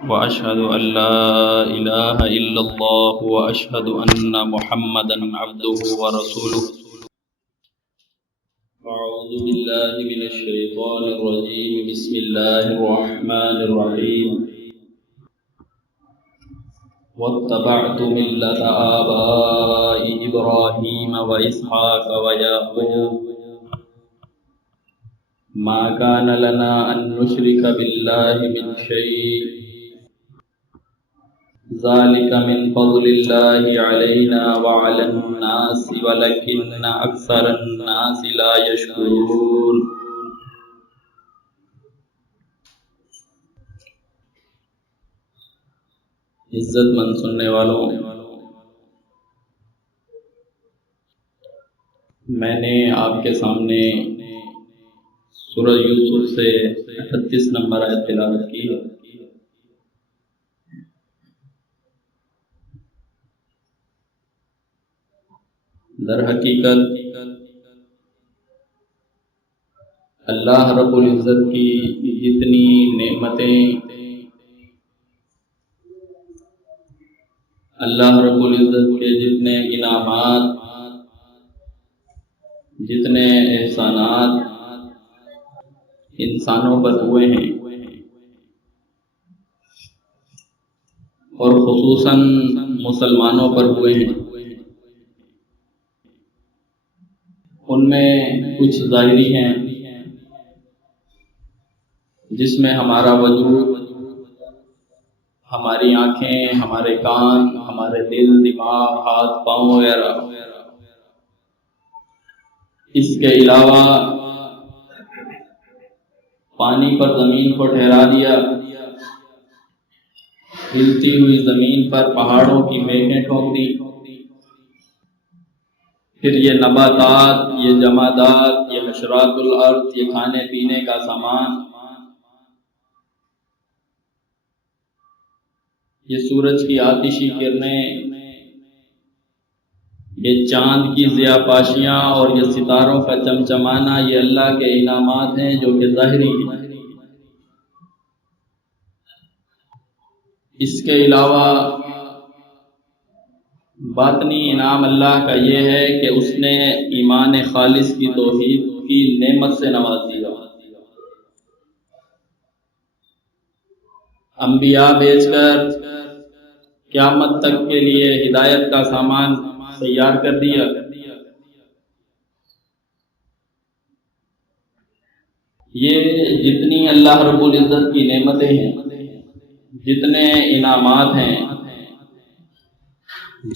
وأشهد أن لا إله إلا الله وأشهد أن محمدا عبده ورسوله. أعوذ بالله من الشيطان الرجيم. بسم الله الرحمن الرحيم. واتبعت ملة آباء إبراهيم وإسحاق ويعقوب ما كان لنا أن نشرك بالله من شيء ذلك من فضل الله علينا وعلى الناس ولكن أكثر الناس لا يشكرون. عزت مند سننے والوں، میں نے آپ کے سامنے سورہ یوسف سے 38 نمبر آیت تلاوت کی. در حقیقت اللہ رب العزت کی جتنی نعمتیں، اللہ رب العزت کے جتنے انعامات، جتنے احسانات انسانوں پر ہوئے ہیں، اور خصوصاً مسلمانوں پر ہوئے ہیں، ان میں کچھ ظاہری ہیں جس میں ہمارا وجود، ہماری آنکھیں، ہمارے کان، ہمارے دل، دماغ، ہاتھ، پاؤں وغیرہ. اس کے علاوہ پانی پر زمین کو ٹھہرا دیا، ہلتی ہوئی زمین پر پہاڑوں کی میگیں ٹھوک دی، پھر یہ نباتات، یہ جمادات، یہ حشرات الارض، یہ کھانے پینے کا سامان، یہ سورج کی آتشی کرنیں، یہ چاند کی ضیاء پاشیاں اور یہ ستاروں کا چمچمانا، یہ اللہ کے انعامات ہیں جو کہ ظاہری ہیں. اس کے علاوہ باطنی انعام اللہ کا یہ ہے کہ اس نے ایمان خالص کی توحید کی نعمت سے نواز دیا. انبیاء بھیج کر قیامت تک کے لیے ہدایت کا سامان تیار کر دیا. یہ جتنی اللہ رب العزت کی نعمتیں ہیں، جتنے انعامات ہیں،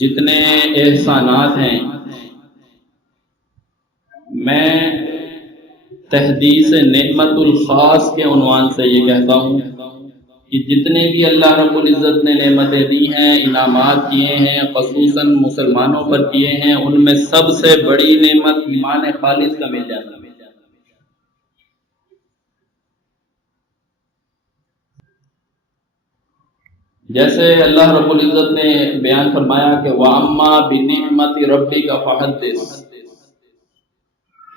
جتنے احسانات ہیں، میں تحدیث نعمت الخاص کے عنوان سے یہ کہتا ہوں کہ جتنے بھی اللہ رب العزت نے نعمتیں دی ہیں، انعامات کیے ہیں، خصوصاً مسلمانوں پر کیے ہیں، ان میں سب سے بڑی نعمت ایمان خالص کا مل جانا. جیسے اللہ رب العزت نے بیان فرمایا کہ وَأَمَّا بِنِعْمَةِ رَبِّكَ فَحَدِّثْ،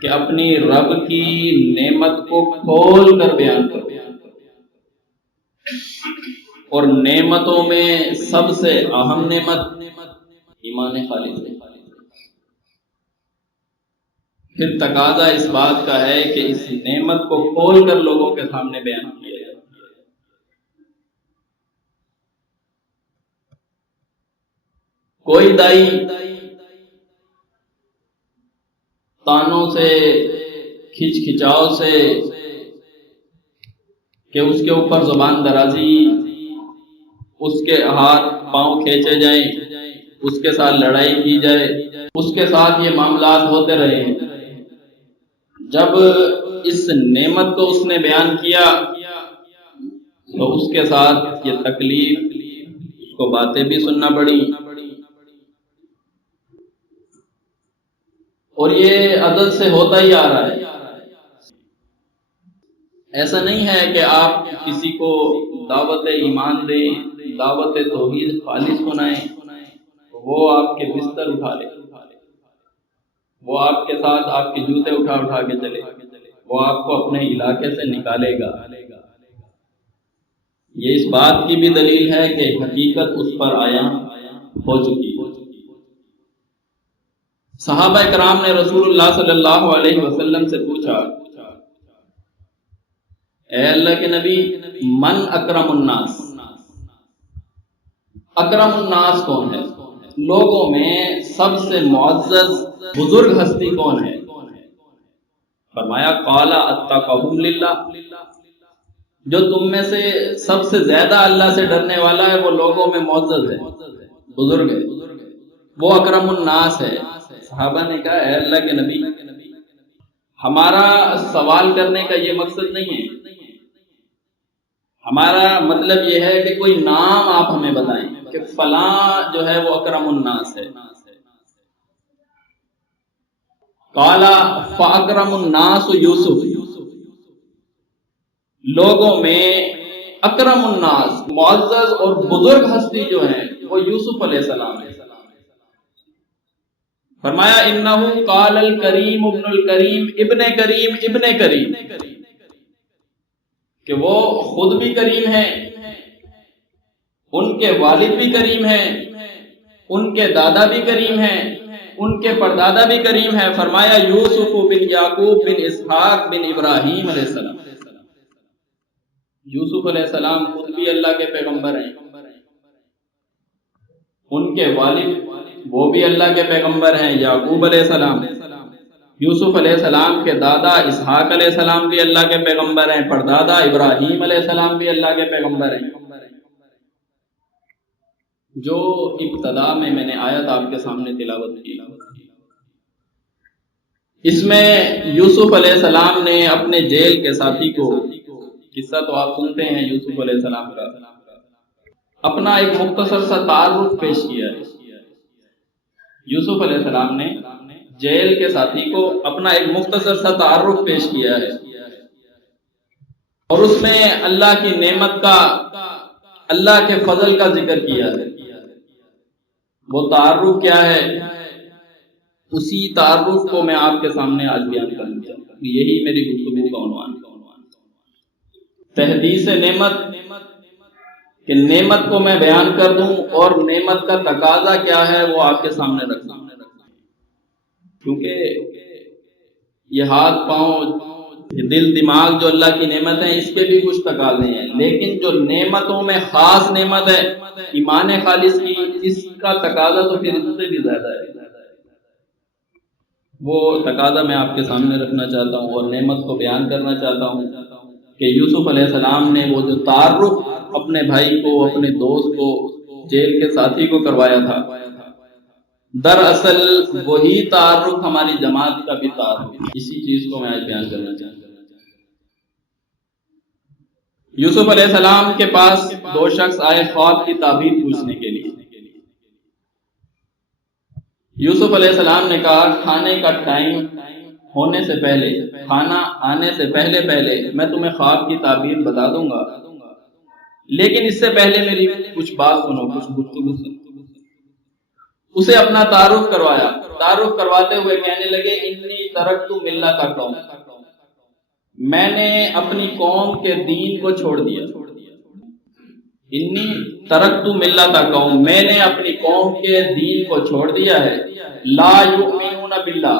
کہ اپنی رب کی نعمت کو کھول کر بیان کرو. اور نعمتوں میں سب سے اہم نعمت ایمان خالص ہے. پھر تقاضا اس بات کا ہے کہ اس نعمت کو کھول کر لوگوں کے سامنے بیان کیا جائے. کوئی دائی تانوں سے، کھچ کھچاؤ سے، کہ اس کے اوپر زبان درازی، اس کے ہاتھ پاؤں کھینچے جائیں، اس کے ساتھ لڑائی کی جائے، اس کے ساتھ یہ معاملات ہوتے رہے. جب اس نعمت کو اس نے بیان کیا تو اس کے ساتھ یہ تکلیف، اس کو باتیں بھی سننا پڑی. اور یہ ازل سے ہوتا ہی آ رہا ہے. ایسا نہیں ہے کہ آپ کسی کو دعوت ایمان دیں، دعوت توحید خالص سنائیں، وہ آپ کے بستر اٹھا لے، وہ آپ کے ساتھ آپ کے جوتے اٹھا کے چلے، وہ آپ کو اپنے علاقے سے نکالے گا. یہ اس بات کی بھی دلیل ہے کہ حقیقت اس پر آیا ہو چکی ہے۔ صحابہ کرام نے رسول اللہ صلی اللہ علیہ وسلم سے پوچھا، اے اللہ کے نبی، من اکرم الناس، اکرم الناس کون ہے؟ لوگوں میں سب سے معزز بزرگ ہستی کون ہے؟ فرمایا قال اتقاہم للہ، جو تم میں سے سب سے زیادہ اللہ سے ڈرنے والا ہے وہ لوگوں میں معزز ہے، بزرگ ہے، وہ اکرم الناس ہے۔ صحابہ نے کہا اے اللہ کے نبی، ہمارا سوال کرنے کا یہ مقصد نہیں ہے، ہمارا مطلب یہ ہے کہ کوئی نام آپ ہمیں بتائیں کہ فلاں جو ہے وہ اکرم الناس ہے۔ قال فاکرم الناس یوسف، لوگوں میں اکرم الناس معزز اور بزرگ ہستی جو ہے وہ یوسف علیہ السلام ہے۔ فرمایا انہ قال الکریم ابن الکریم ابن کریم ابن کریم، کہ وہ خود بھی کریم ہیں، ان کے والد بھی کریم ہیں، ان کے دادا بھی کریم ہیں، ان کے پردادا بھی کریم ہیں۔ فرمایا یوسف بن یعقوب بن اسحاق بن ابراہیم علیہ السلام، یوسف علیہ السلام خود بھی اللہ کے پیغمبر ہیں، ان کے والد وہ بھی اللہ کے پیغمبر ہیں یعقوب علیہ السلام، یوسف علیہ السلام کے دادا اسحاق علیہ السلام بھی اللہ کے پیغمبر ہیں، پردادا ابراہیم علیہ السلام بھی اللہ کے پیغمبر ہیں۔ جو ابتدا میں نے آیت آپ کے سامنے تلاوت کی، اس میں یوسف علیہ السلام نے اپنے جیل کے ساتھی کو، قصہ تو آپ سنتے ہیں یوسف علیہ السلام کا، اپنا ایک مختصر سا تعارف پیش کیا ہے۔ یوسف علیہ السلام نے جیل کے ساتھی کو اپنا ایک مختصر سا تعارف پیش کیا ہے، اور اس میں اللہ کی نعمت کا، اللہ کے فضل کا ذکر کیا ہے۔ وہ تعارف کیا ہے؟ اسی تعارف کو میں آپ کے سامنے آج بیان کروں گا، یہی میری گفتگو کا عنوان ہے، تحدیث نعمت، کہ نعمت کو میں بیان کر دوں اور نعمت کا تقاضا کیا ہے وہ آپ کے سامنے رکھوں، کیونکہ یہ ہاتھ پاؤں دل دماغ جو اللہ کی نعمت ہے اس کے بھی کچھ تقاضے ہیں، لیکن جو نعمتوں میں خاص نعمت ہے ایمان خالص کی، اس کا تقاضا تو پھر اس سے بھی زیادہ ہے۔ وہ تقاضا میں آپ کے سامنے رکھنا چاہتا ہوں اور نعمت کو بیان کرنا چاہتا ہوں کہ یوسف علیہ السلام نے وہ جو تعارف اپنے بھائی کو، اپنے دوست کو، جیل کے ساتھی کو کروایا تھا، دراصل وہی تعارف ہماری جماعت کا بھی تعارف ہے۔ اسی چیز کو میں آج بیان کرنا چاہتا ہوں۔ یوسف علیہ السلام کے پاس دو شخص آئے خواب کی تعبیر پوچھنے کے لیے۔ یوسف علیہ السلام نے کہا کھانے کا ٹائم ہونے سے پہلے، کھانا آنے سے پہلے میں تمہیں خواب کی تعبیر بتا دوں گا، لیکن اس سے پہلے میری کچھ بات سنو، کچھ گفتگو سنو۔ اسے اپنا تعارف کروایا، تعارف کرواتے ہوئے کہنے لگے انی ترکت ملت قوم، میں نے اپنی قوم کے دین کو چھوڑ دیا۔ انی ترکت ملت قوم، میں نے اپنی قوم کے دین کو چھوڑ دیا ہے۔ لا یؤمنون باللہ،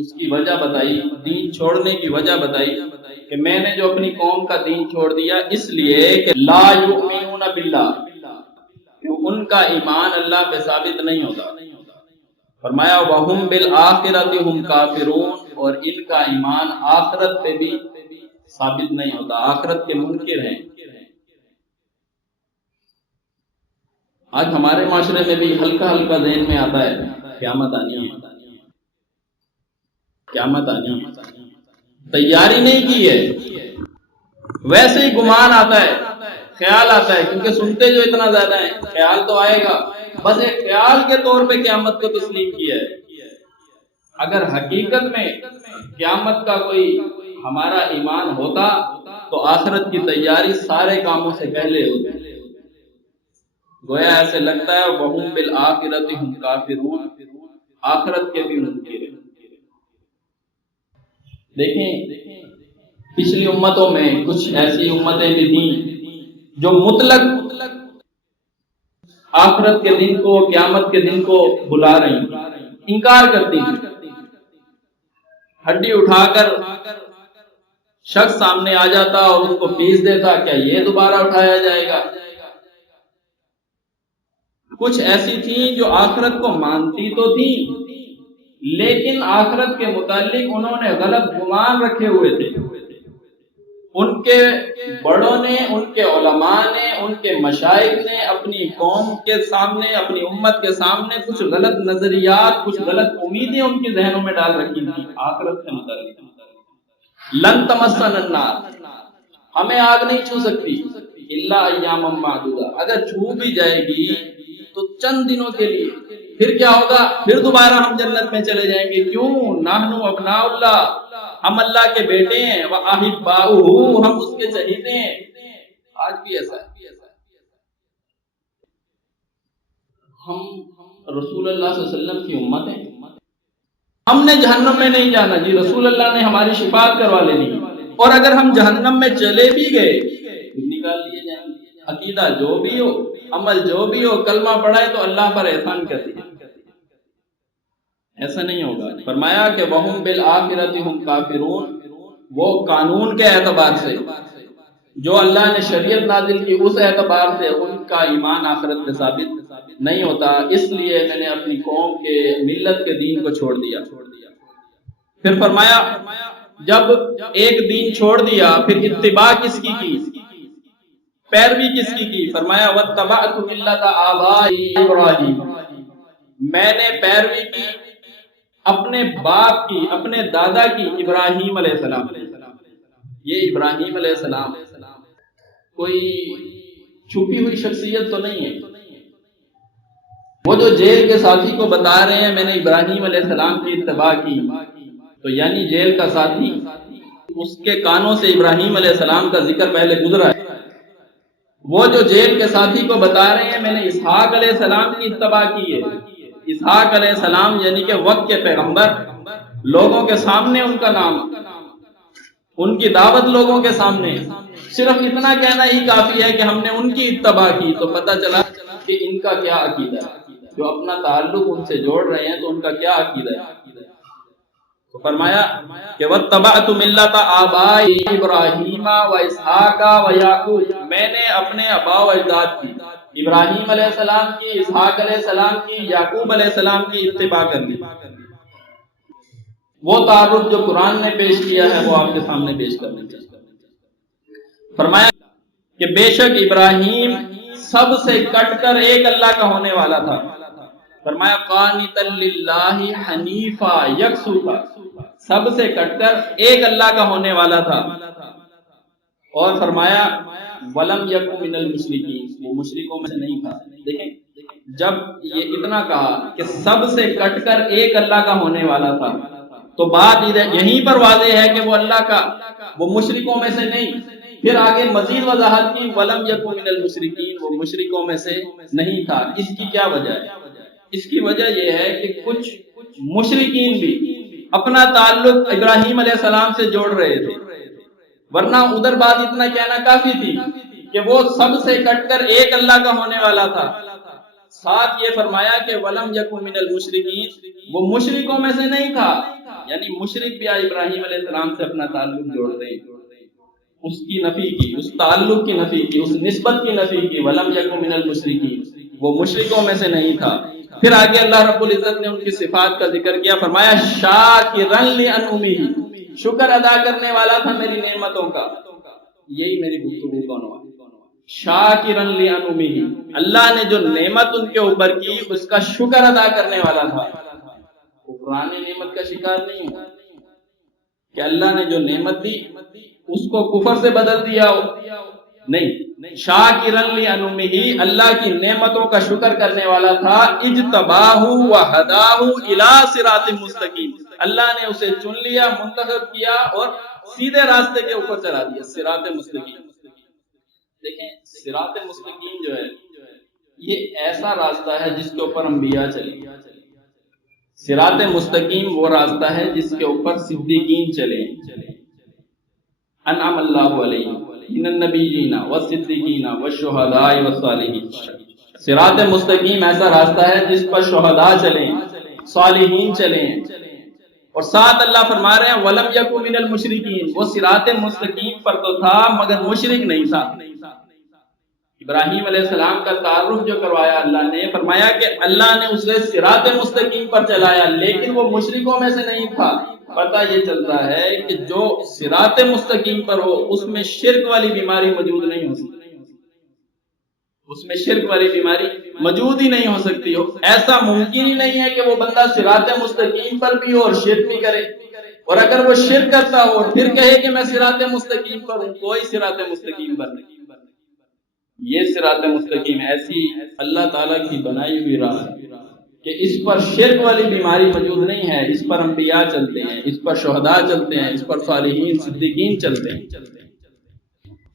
اس کی وجہ بتائی، دین چھوڑنے کی وجہ بتائی کہ میں نے جو اپنی قوم کا دین چھوڑ دیا اس لیے کہ لا یؤمنون باللہ، کہ ان کا ایمان اللہ پہ ثابت نہیں ہوتا۔ فرمایا وَهُمْ بِالْآخِرَةِ هُمْ کافرون، اور ان کا ایمان آخرت پہ بھی ثابت نہیں ہوتا، آخرت کے منکر ہیں۔ آج ہمارے معاشرے میں بھی ہلکا ہلکا ذہن میں آتا ہے قیامت آنی ہے، قیامت آنی ہے، تیاری نہیں کی ہے، ویسے ہی گمان آتا ہے، خیال آتا ہے، کیونکہ سنتے جو اتنا زیادہ ہیں، خیال تو آئے گا، بس ایک خیال کے طور پہ قیامت کو تسلیم کیا ہے۔ اگر حقیقت میں قیامت کا کوئی ہمارا ایمان ہوتا تو آخرت کی تیاری سارے کاموں سے پہلے ہوتی۔ گویا ایسے لگتا ہے وَهُمْ بِالْآخِرَةِ هُمْ کافرون، آخرت کے بھی منکر ہیں۔ دیکھیں پچھلی امتوں میں کچھ ایسی امتیں بھی تھیں جو مطلق آخرت کے دن کو، قیامت کے دن کو بلا رہی ہیں، انکار کرتی ہیں. ہڈی اٹھا کر شخص سامنے آ جاتا اور اس کو پیس دیتا، کیا یہ دوبارہ اٹھایا جائے گا؟ کچھ ایسی تھیں جو آخرت کو مانتی تو تھیں، لیکن آخرت کے متعلق انہوں نے غلط گمان رکھے ہوئے تھے. ان کے بڑوں نے، ان کے علماء نے، ان کے مشائخ نے اپنی قوم کے سامنے، اپنی امت کے سامنے کچھ غلط نظریات، کچھ غلط امیدیں ان کے ذہنوں میں ڈال رکھی تھی آخرت سے متعلق. لن تمسنا النار، ہمیں آگ نہیں چھو سکتی الا ایاما معدودہ، اگر چھو بھی جائے گی تو چند دنوں کے لیے، پھر کیا ہوگا؟ پھر دوبارہ ہم جنت میں چلے جائیں گے. کیوں؟ نحن ابناء اللہ، ہم اللہ کے بیٹے ہیں، وَأَحِبَّاؤُهُ، ہم اس کے چہیتے ہیں. آج بھی ایسا ہے. ہم رسول اللہ صلی اللہ علیہ وسلم کی امت ہیں، ہم نے جہنم میں نہیں جانا جی، رسول اللہ نے ہماری شفاعت کروا لینی. اور اگر ہم جہنم میں چلے بھی گئے نکال لیے جائیں گے. عقیدہ جو بھی ہو، عمل جو بھی ہو، کلمہ پڑھائے تو اللہ پر احسان کر دیا. ایسا نہیں ہوگا. فرمایا کہ وَهُمْ بِالْآخِرَةِ هُمْ كَافِرُونَ، وہ قانون کے اعتبار سے، جو اللہ نے شریعت نازل کی اس اعتبار سے ان کا ایمان آخرت میں ثابت نہیں ہوتا. اس لیے میں نے اپنی قوم کے، ملت کے دین کو چھوڑ دیا. پھر فرمایا جب ایک دین چھوڑ دیا پھر اتباع کس کی کی؟ پیروی کس کی کی؟ فرمایا وَاتَّبَعْتُ مِلَّةَ آبَائِي إِبْرَاهِيمَ، میں نے پیروی کی اپنے باپ کی، اپنے دادا کی، ابراہیم علیہ السلام. یہ ابراہیم علیہ السلام کوئی چھپی ہوئی شخصیت تو نہیں ہے. وہ جو جیل کے ساتھی کو بتا رہے ہیں میں نے ابراہیم علیہ السلام کی اتباع کی، تو یعنی جیل کا ساتھی، اس کے کانوں سے ابراہیم علیہ السلام کا ذکر پہلے گزرا ہے. وہ جو جیل کے ساتھی کو بتا رہے ہیں میں نے اسحاق علیہ السلام کی اتباع کی ہے. اسحاق علیہ السلام یعنی کہ وقت کے پیغمبر، لوگوں کے سامنے ان کا نام، ان کی دعوت لوگوں کے سامنے. صرف اتنا کہنا ہی کافی ہے کہ ہم نے ان کی اتباع کی، تو پتہ چلا کہ ان کا کیا عقیدہ ہے. جو اپنا تعلق ان سے جوڑ رہے ہیں تو ان کا کیا عقیدہ ہے. تو فرمایا کہ وَاتَّبَعْتُ مِلَّةَ آبَائِي إِبْرَاهِيمَ وَإِسْحَاقَ وَيَعْقُوبَ، میں نے اپنے آباء و اجداد کی، ابراہیم علیہ السلام کی، اسحاق علیہ السلام کی، یعقوب علیہ السلام کی اتباع کر لی. وہ تعارف جو قرآن نے پیش کیا ہے وہ آپ کے سامنے پیش کرنے چاہیے. فرمایا کہ بے شک ابراہیم سب سے کٹ کر ایک اللہ کا ہونے والا تھا. فرمایا قانتا للہ حنیفا یکسوفا، سب سے کٹ کر ایک اللہ کا ہونے والا تھا. اور فرمایا ولم یکن من المشرکین، وہ مشرکوں میں سے نہیں تھا. دیکھیں جب یہ اتنا کہا کہ سب سے کٹ کر ایک اللہ کا ہونے والا تھا تو بات یہیں پر واضح ہے کہ وہ اللہ کا، وہ مشرکوں میں سے نہیں. پھر آگے مزید وضاحت کی ولم یکن من المشرکین، وہ مشرکوں میں سے نہیں تھا. اس کی کیا وجہ ہے؟ اس کی وجہ یہ ہے کہ کچھ مشرکین بھی اپنا تعلق ابراہیم علیہ السلام سے جوڑ رہے تھے، ورنہ ادھر بات اتنا کہنا کافی تھی کہ وہ سب سے کٹ کر ایک اللہ کا ہونے والا تھا. ساتھ یہ فرمایا کہ ولم یکن من المشرکین، وہ مشرکوں میں سے نہیں تھا. یعنی مشرک بھی ابراہیم علیہ السلام سے اپنا تعلق جوڑ رہے ہیں، اس کی نفی کی، اس تعلق کی نفی کی، اس نسبت کی نفی کی. ولم یکن من المشرکین، وہ مشرکوں میں سے نہیں تھا. پھر آگے اللہ رب العزت نے ان کی صفات کا ذکر کیا. فرمایا شاکرا لانعمہ، شکر ادا کرنے والا تھا میری نعمتوں کا. یہی میری گفتگو کا عنوان. شاکرا لانعمہ، اللہ نے جو نعمت ان کے اوپر کی اس کا شکر ادا کرنے والا تھا. پرانی نعمت کا شکار نہیں ہوا کہ اللہ نے جو نعمت دی اس کو کفر سے بدل دیا ہو، نہیں. شاکرا لانعمہ، اللہ کی نعمتوں کا شکر کرنے والا تھا. اجتباہ وہداہ الی صراط مستقیم، اللہ نے اسے چن لیا، منتخب کیا اور سیدھے راستے کے اوپر چلا دیا، صراط مستقیم. دیکھیں صراط مستقیم جو ہے یہ ایسا راستہ ہے جس کے اوپر انبیاء چلے. صراط مستقیم وہ راستہ ہے جس کے اوپر صدیقین چلے، انعم اللہ علیہم. من النبیین والصدیقین والشہداء والصالحین۔ صراط مستقیم ایسا راستہ ہے جس پر شہداء چلیں، صالحین چلیں، اور ساتھ اللہ فرما رہے ہیں وَلَمْ يَكُنْ مِنَ الْمُشْرِكِينَ، وہ صراط مستقیم پر تو تھا مگر مشرک نہیں تھا۔ ابراہیم علیہ السلام کا تعارف جو کروایا اللہ نے، فرمایا کہ اللہ نے اسے صراط مستقیم پر چلایا لیکن وہ مشرکوں میں سے نہیں تھا۔ پتہ یہ چلتا ہے کہ جو صراط مستقیم پر ہو اس میں شرک والی بیماری موجود نہیں ہو سکتی، اس میں شرک والی بیماری موجود ہی نہیں ہو سکتی ہو۔ ایسا ممکن ہی نہیں ہے کہ وہ بندہ صراط مستقیم پر بھی ہو اور شرک بھی کرے، اور اگر وہ شرک کرتا ہو اور پھر کہے کہ میں صراط مستقیم پر ہوں، کوئی صراط مستقیم پر نہیں۔ یہ صراط مستقیم ایسی اللہ تعالیٰ کی بنائی ہوئی راہ ہے کہ اس پر شرک والی بیماری موجود نہیں ہے، اس پر انبیاء چلتے ہیں، اس پر شہداء چلتے ہیں، اس پر صالحین صدیقین چلتے ہیں۔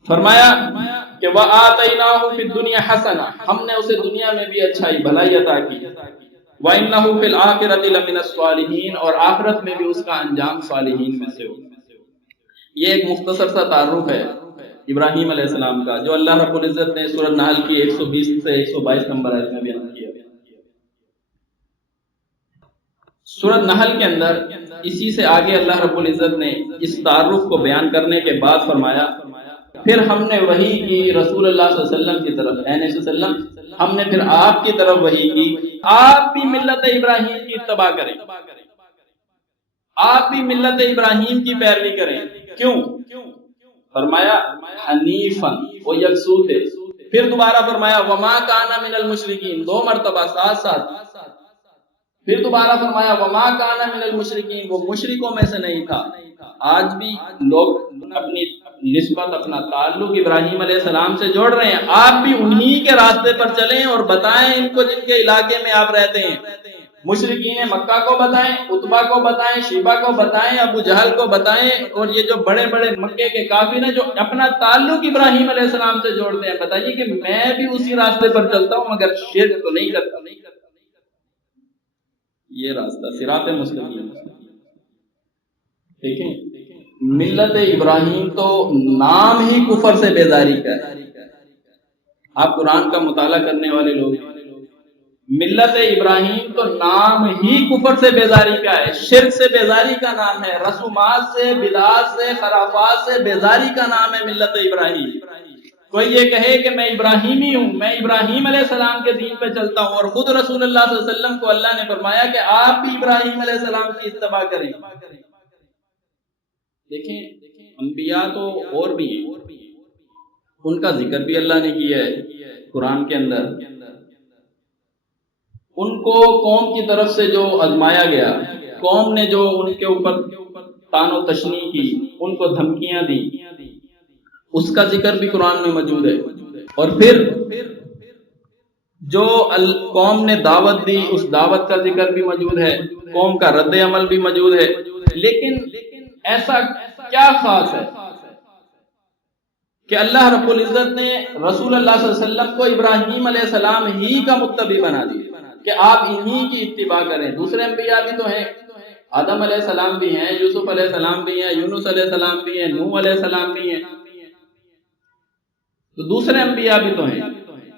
فرمایا کہ وَآتَيْنَاهُ فِي الدُّنْيَا حَسَنَةً، ہم نے اسے دنیا میں بھی اچھائی بھلائی عطا کی، وَإِنَّهُ فِي الْآخِرَةِ لَمِنَ الصَّالِحِينَ، اور آخرت میں بھی اس کا انجام صالحین میں سے ہو۔ یہ ایک مختصر سا تعارف ہے ابراہیم علیہ السلام کا، جو اللہ رب العزت نے سورۃ نحل کی 120 سے 122 نمبر آیت میں بیان کیا۔ سورۃ نحل کے اندر اسی سے آگے اللہ رب العزت نے اس تعارف کو بیان کرنے کے بعد فرمایا پھر ہم نے وحی کی رسول اللہ صلی اللہ علیہ وسلم کی طرف، نبی صلی اللہ علیہ وسلم ہم نے پھر آپ کی طرف وحی کی، آپ بھی ملت ابراہیم کی اتباع کریں، آپ بھی ملت ابراہیم کی پیروی کریں۔ کیوں؟ فرمایا حنیفاً، وہ یکسو تھے۔ پھر دوبارہ فرمایا وما کان من المشرکین، دو مرتبہ ساتھ ساتھ۔ پھر دوبارہ فرمایا وما کان من المشرکین، وہ مشرکوں میں سے نہیں تھا۔ آج بھی لوگ اپنی نسبت، اپنا تعلق ابراہیم علیہ السلام سے جوڑ رہے ہیں، آپ بھی انہی کے راستے پر چلیں اور بتائیں ان کو جن کے علاقے میں آپ رہتے ہیں۔ مشرکین مکہ کو بتائیں، عتبہ کو بتائیں، شیبہ کو بتائیں، ابو جہل کو بتائیں، اور یہ جو بڑے بڑے مکے کے کافر ہیں جو اپنا تعلق ابراہیم علیہ السلام سے جوڑتے ہیں، بتائیے کہ میں بھی اسی راستے پر چلتا ہوں مگر شرک تو نہیں کرتا۔ یہ راستہ صراط مستقیم۔ دیکھیں ملت ابراہیم تو نام ہی کفر سے بیزاری کا ہے۔ آپ قرآن کا مطالعہ کرنے والے لوگ ہیں، ملت ابراہیم تو نام ہی کفر سے بیزاری کا ہے، شرک سے بیزاری کا نام ہے، رسومات سے، بدعات سے، خرافات سے بیزاری کا نام ہے ملت ابراہیم۔ کوئی یہ کہے کہ میں ابراہیمی ہوں، میں ابراہیم علیہ السلام کے دین پہ چلتا ہوں، اور خود رسول اللہ صلی اللہ علیہ وسلم کو اللہ نے فرمایا کہ آپ بھی ابراہیم علیہ السلام کی اتباع کریں۔ دیکھیں انبیاء تو اور بھی ہیں، ان کا ذکر بھی اللہ نے کیا ہے قرآن کے اندر۔ ان کو قوم کی طرف سے جو آزمایا گیا، قوم نے جو ان کے اوپر طعن و تشنیع کی، ان کو دھمکیاں دی، اس کا ذکر بھی قرآن میں موجود ہے۔ اور پھر جو قوم نے دعوت دی، اس دعوت کا ذکر بھی موجود ہے، قوم کا رد عمل بھی موجود ہے۔ لیکن ایسا کیا خاص ہے کہ اللہ رب العزت نے رسول اللہ صلی اللہ علیہ وسلم کو ابراہیم علیہ السلام ہی کا متبع بنا دیا کہ آپ انہی کی اتباع کریں؟ دوسرے انبیاء بھی تو ہیں، آدم علیہ السلام بھی ہیں، یوسف علیہ السلام بھی ہیں، یونس علیہ السلام بھی ہیں، نوح علیہ السلام بھی ہیں، تو دوسرے انبیاء بھی تو ہیں۔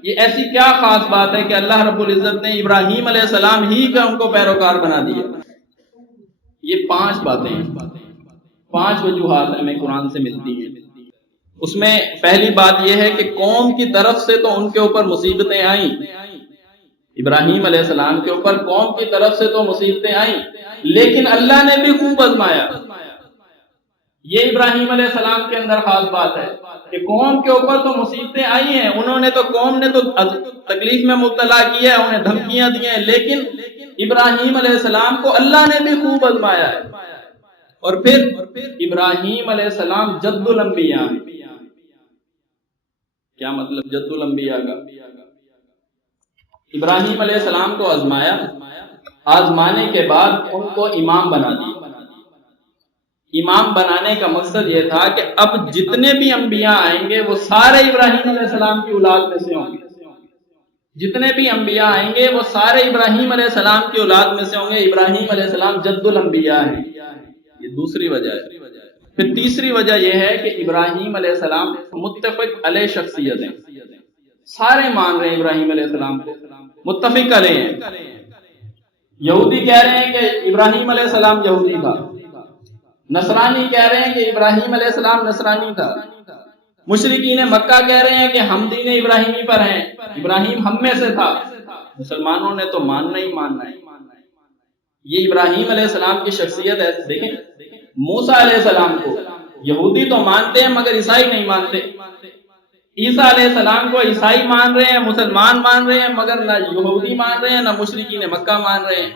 یہ ایسی کیا خاص بات ہے کہ اللہ رب العزت نے ابراہیم علیہ السلام ہی کا ان کو پیروکار بنا دیا؟ یہ 5 باتیں ہیں، 5 وجوہات ہمیں قرآن سے ملتی ہیں۔ اس میں پہلی بات یہ ہے کہ قوم کی طرف سے تو ان کے اوپر مصیبتیں آئیں، ابراہیم علیہ السلام کے اوپر قوم کی طرف سے تو مصیبتیں آئیں، لیکن اللہ نے بھی خوب آزمایا۔ یہ ابراہیم علیہ السلام کے اندر خاص بات ہے کہ قوم کے اوپر تو مصیبتیں آئی ہیں، قوم نے تو تکلیف میں مبتلا کیا ہے، انہیں دھمکیاں دی ہیں، لیکن ابراہیم علیہ السلام کو اللہ نے بھی خوب آزمایا ہے۔ اور پھر ابراہیم علیہ السلام جد الانبیاء، کیا مطلب جد الانبیاء کا؟ ابراہیم علیہ السلام کو آزمایا، آزمانے کے بعد ان کو امام بنا دیا۔ امام بنانے کا مقصد یہ تھا کہ اب جتنے بھی انبیاء آئیں گے وہ سارے ابراہیم علیہ السلام کی اولاد میں سے ہوں گے، جتنے بھی انبیاء آئیں گے وہ سارے ابراہیم علیہ السلام کی اولاد میں سے ہوں گے۔ ابراہیم علیہ السلام جد الانبیاء ہیں، یہ دوسری وجہ ہے۔ پھر تیسری وجہ یہ ہے کہ ابراہیم علیہ السلام متفق علیہ شخصیت ہیں، سارے مان رہے ہیں ابراہیم علیہ السلام کو، متفق علیہ ہیں۔ یہودی کہہ رہے ہیں کہ ابراہیم علیہ السلام یہودی تھا، نصرانی کہہ رہے ہیں کہ ابراہیم علیہ السلام نصرانی تھا، مشرکین مکہ کہہ رہے ہیں کہ ہم دین ابراہیمی پر ہیں، ابراہیم ہم میں سے تھا۔ مسلمانوں نے تو ماننا ہی ماننا ہے۔ یہ ابراہیم علیہ السلام کی شخصیت ہے۔ دیکھیں موسیٰ علیہ السلام کو یہودی تو مانتے ہیں مگر عیسائی نہیں مانتے، عیسیٰ علیہ السلام کو عیسائی مان رہے ہیں، مسلمان مان رہے ہیں، مگر نہ یہودی مان رہے ہیں نہ مشرکین مکہ مان رہے ہیں۔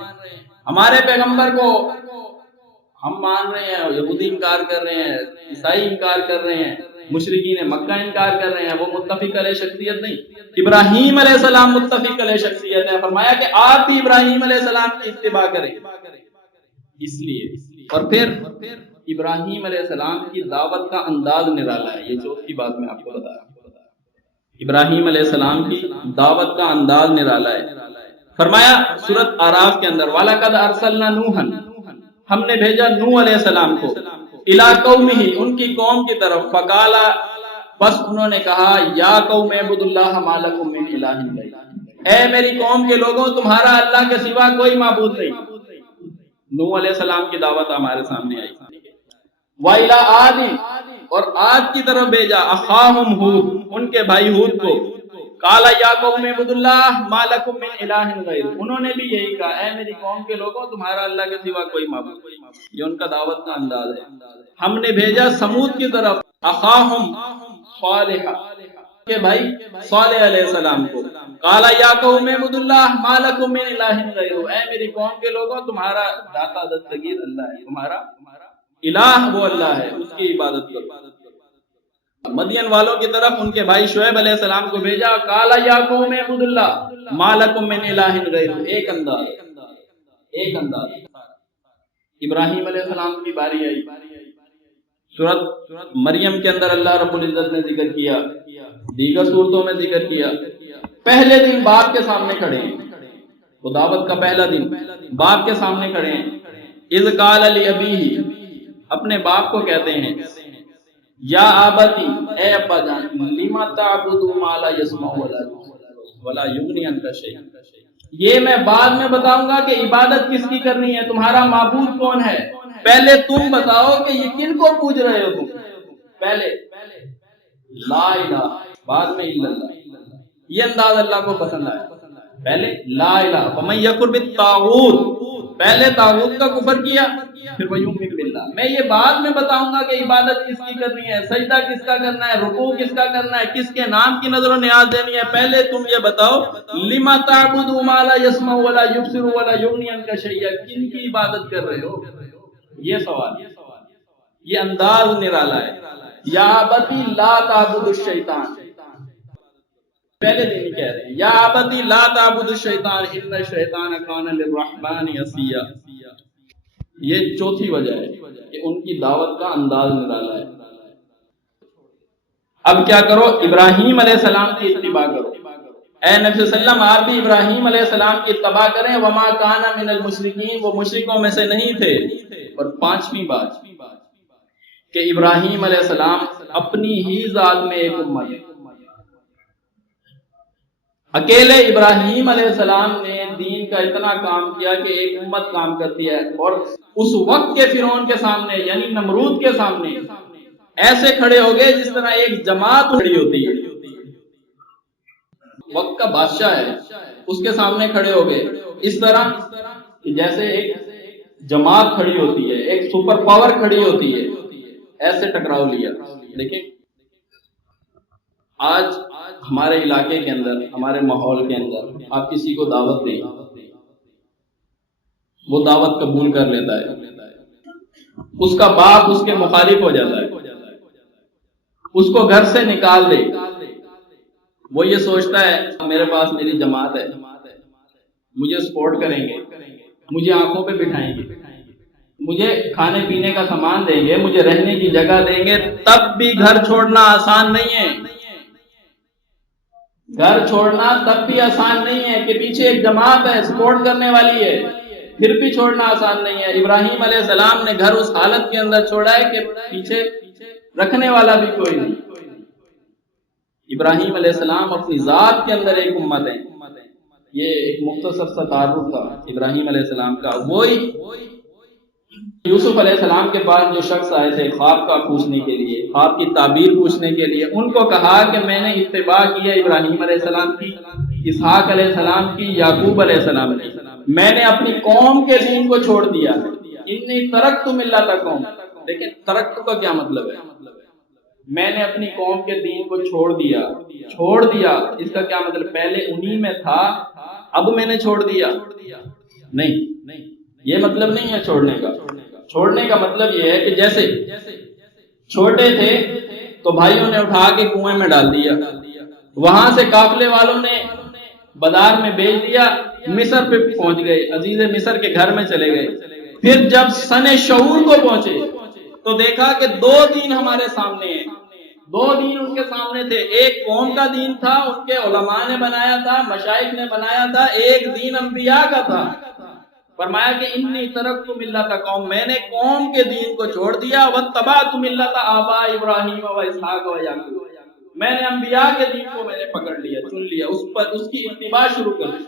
ہمارے پیغمبر کو ہم مان رہے ہیں، یہودی انکار کر رہے ہیں، عیسائی انکار کر رہے ہیں، مشرکین مکہ انکار کر رہے ہیں۔ وہ متفق علیہ شخصیت نہیں، ابراہیم علیہ السلام متفق علیہ شخصیت ہے۔ فرمایا کہ آپ بھی ابراہیم علیہ السلام کی اتباع کریں، اس لیے۔ اور پھر ابراہیم علیہ السلام کی دعوت کا انداز نرالا ہے، یہ چوتھی بات میں آپ کو بتا رہا ہوں۔ ابراہیم علیہ السلام کی دعوت کا انداز نرالا ہے۔ فرمایا سورۃ اعراف کے اندر وَلَقَدْ أَرْسَلْنَا نُوحًا، ہم نے بھیجا نوح علیہ السلام کو، إِلَىٰ قَوْمِهِ، ان کی قوم کی طرف، فَقَالَ، بس انہوں نے کہا، یا قوم اعبدوا اللہ ما لکم من الہ غیرہ، اے میری قوم کے لوگوں تمہارا اللہ کے سوا کوئی معبود نہیں۔ نوح علیہ السلام کی دعوت ہمارے سامنے آئی۔ وَإِلَىٰ عَادٍ، اور عاد کی طرف بھیجا، أَخَاهُمْ هُودٍ، ان کے بھائی ہود کو، قَالَ يَا قَوْمِ اعْبُدُوا اللَّهَ مَا لَكُم مِّنْ إِلَٰهٍ غَيْرُهُ، انہوں نے بھی یہی کہا، اے میری قوم کے لوگوں تمہارا اللہ کے سوا کوئی معبود نہیں۔ یہ ان کا دعوت کا انداز ہے۔ ہم نے بھیجا سمود کی طرف، أَخَاهُمْ صَالِحًا، کے بھائی صالح علیہ السلام کو، قَالَ يَا قَوْمِ اعْبُدُوا اللَّهَ مَا لَكُم مِّنْ إِلَٰهٍ غَيْرُهُ، اے میری قوم کے لوگوں تمہارا داتا دستگیر اللہ ہے، تمہارا الہ وہ اللہ ہے، اس کی عبادت کرو۔ مدین والوں کی طرف ان کے بھائی شعیب علیہ السلام کو بھیجا، قال یا قوم اعبدوا اللہ ما لکم من الہ غیرہ، ایک انداز۔ ابراہیم علیہ السلام کی باری آئی، سورۃ مریم کے اندر اللہ رب العزت نے ذکر کیا، دیگر صورتوں میں ذکر کیا۔ پہلے دن باپ کے سامنے کھڑے ہیں، وہ دعوت کا پہلا دن، باپ کے سامنے کھڑے ہیں۔ اذ قال لابیہ، اپنے باپ کو کہتے ہیں، یا آبتی، اے ابا جان، لما تعبد ما لا يسمع ولا یغنی عنک شیئا، یہ میں بعد میں بتاؤں گا کہ عبادت کس کی کرنی ہے، تمہارا معبود کون ہے، پہلے تم بتاؤ کہ یہ کن کو پوج رہے ہو تم، پہلے لا الہ بعد میں الا اللہ، یہ انداز اللہ کو پسند آیا۔ پہلے لا الہ، ومن یکفر بالطاغوت، پہلے طاغوت کا کفر کیا، پھر ویؤمن باللہ، میں یہ بعد میں بتاؤں گا کہ عبادت کس کی کرنی ہے، سجدہ کس کا کرنا ہے، رکوع کس کا کرنا ہے، کس کے نام کی نظر و نیاز دینی ہے، پہلے تم یہ بتاؤ لما تعبدوا ما لا يسمع ولا يبصر ولا يغني عنك شيئا، کن کی عبادت کر رہے ہو، یہ سوال، یہ انداز نرالا ہے۔ یا ابتی لا تعبد الشیطان، پہلے دن ہی کہہ رہے ہیں، یا ابتی لا تعبد الشیطان ان الشیطان کان للرحمن عصیا۔ یہ چوتھی وجہ ہے کہ ان کی دعوت کا انداز نرالا ہے۔ اب کیا کرو، ابراہیم علیہ السلام کی اتباع کرو، اے نبی صلی اللہ علیہ وسلم آپ بھی ابراہیم علیہ السلام کی اتباع کریں، وما کان من المشرکین، وہ مشرکوں میں سے نہیں تھے۔ اور پانچویں بات کہ ابراہیم علیہ السلام اپنی ہی ذات میں ایک امت ہے، اکیلے ابراہیم علیہ السلام نے دین کا اتنا کام کیا کہ ایک امت کام کرتی ہے، اور اس وقت کے فرعون کے سامنے یعنی نمرود کے سامنے ایسے کھڑے ہو گئے جس طرح ایک جماعت کھڑی ہوتی ہے، وقت کا بادشاہ ہے اس کے سامنے کھڑے ہو گئے، اس طرح جیسے ایک جماعت کھڑی ہوتی ہے، ایک سپر پاور کھڑی ہوتی ہے، ایسے ٹکراؤ لیا۔ لیکن آج ہمارے علاقے کے اندر، ہمارے ماحول کے اندر آپ کسی کو دعوت دیں، وہ دعوت قبول کر لیتا ہے، اس کا باپ اس کے مخالف ہو جاتا ہے، اس کو گھر سے نکال دے، وہ یہ سوچتا ہے میرے پاس میری جماعت ہے، مجھے سپورٹ کریں گے، مجھے آنکھوں پہ بٹھائیں گے، مجھے کھانے پینے کا سامان دیں گے، مجھے رہنے کی جگہ دیں گے، تب بھی گھر چھوڑنا آسان نہیں ہے۔ گھر چھوڑنا تب بھی آسان نہیں ہے کہ پیچھے ایک جماعت ہے، سپورٹ کرنے والی ہے، پھر بھی چھوڑنا آسان نہیں ہے۔ ابراہیم علیہ السلام نے گھر اس حالت کے اندر چھوڑا ہے کہ پیچھے رکھنے والا بھی کوئی نہیں۔ ابراہیم علیہ السلام اپنی ذات کے اندر ایک امت ہے۔ یہ ایک مختصر سا تعارف تھا ابراہیم علیہ السلام کا۔ وہی یوسف علیہ السلام کے پاس جو شخص آئے تھے خواب کا پوچھنے کے لیے، خواب کی تعبیر پوچھنے کے لیے، ان کو کہا کہ میں نے اتباع کی ہے ابراہیم علیہ السلام کی، اسحاق علیہ السلام کی، یعقوب علیہ السلام کی، میں نے اپنی قوم کے دین کو چھوڑ دیا۔ انی ترکت ملۃ قوم، لیکن ترکت کا کیا مطلب ہے؟ میں نے اپنی قوم کے دین کو چھوڑ دیا۔ چھوڑ دیا اس کا کیا مطلب؟ پہلے انہی میں تھا، اب میں نے چھوڑ دیا؟ نہیں، یہ مطلب نہیں ہے چھوڑنے کا۔ چھوڑنے کا مطلب یہ ہے کہ جیسے چھوٹے تھے تو بھائیوں نے اٹھا کے کنویں میں ڈال دیا، وہاں سے قافلے والوں نے بازار میں بیچ دیا، مصر پہ پہنچ گئے، عزیز مصر کے گھر میں چلے گئے۔ پھر جب سن شعور کو پہنچے تو دیکھا کہ دو دین ہمارے سامنے ہیں، دو دین ان کے سامنے تھے۔ ایک قوم کا دین تھا، ان کے علماء نے بنایا تھا، مشائخ نے بنایا تھا، ایک دین انبیاء کا تھا۔ فرمایا کہ انی ترکت ملۃ قوم، میں نے قوم کے دین کو چھوڑ دیا، واتبعت ملۃ آباء ابراہیم و اسحاق و یعقوب، میں نے انبیاء کے دین کو میں نے پکڑ لیا، چن لیا، اس پر اس کی اتباع شروع کر دی۔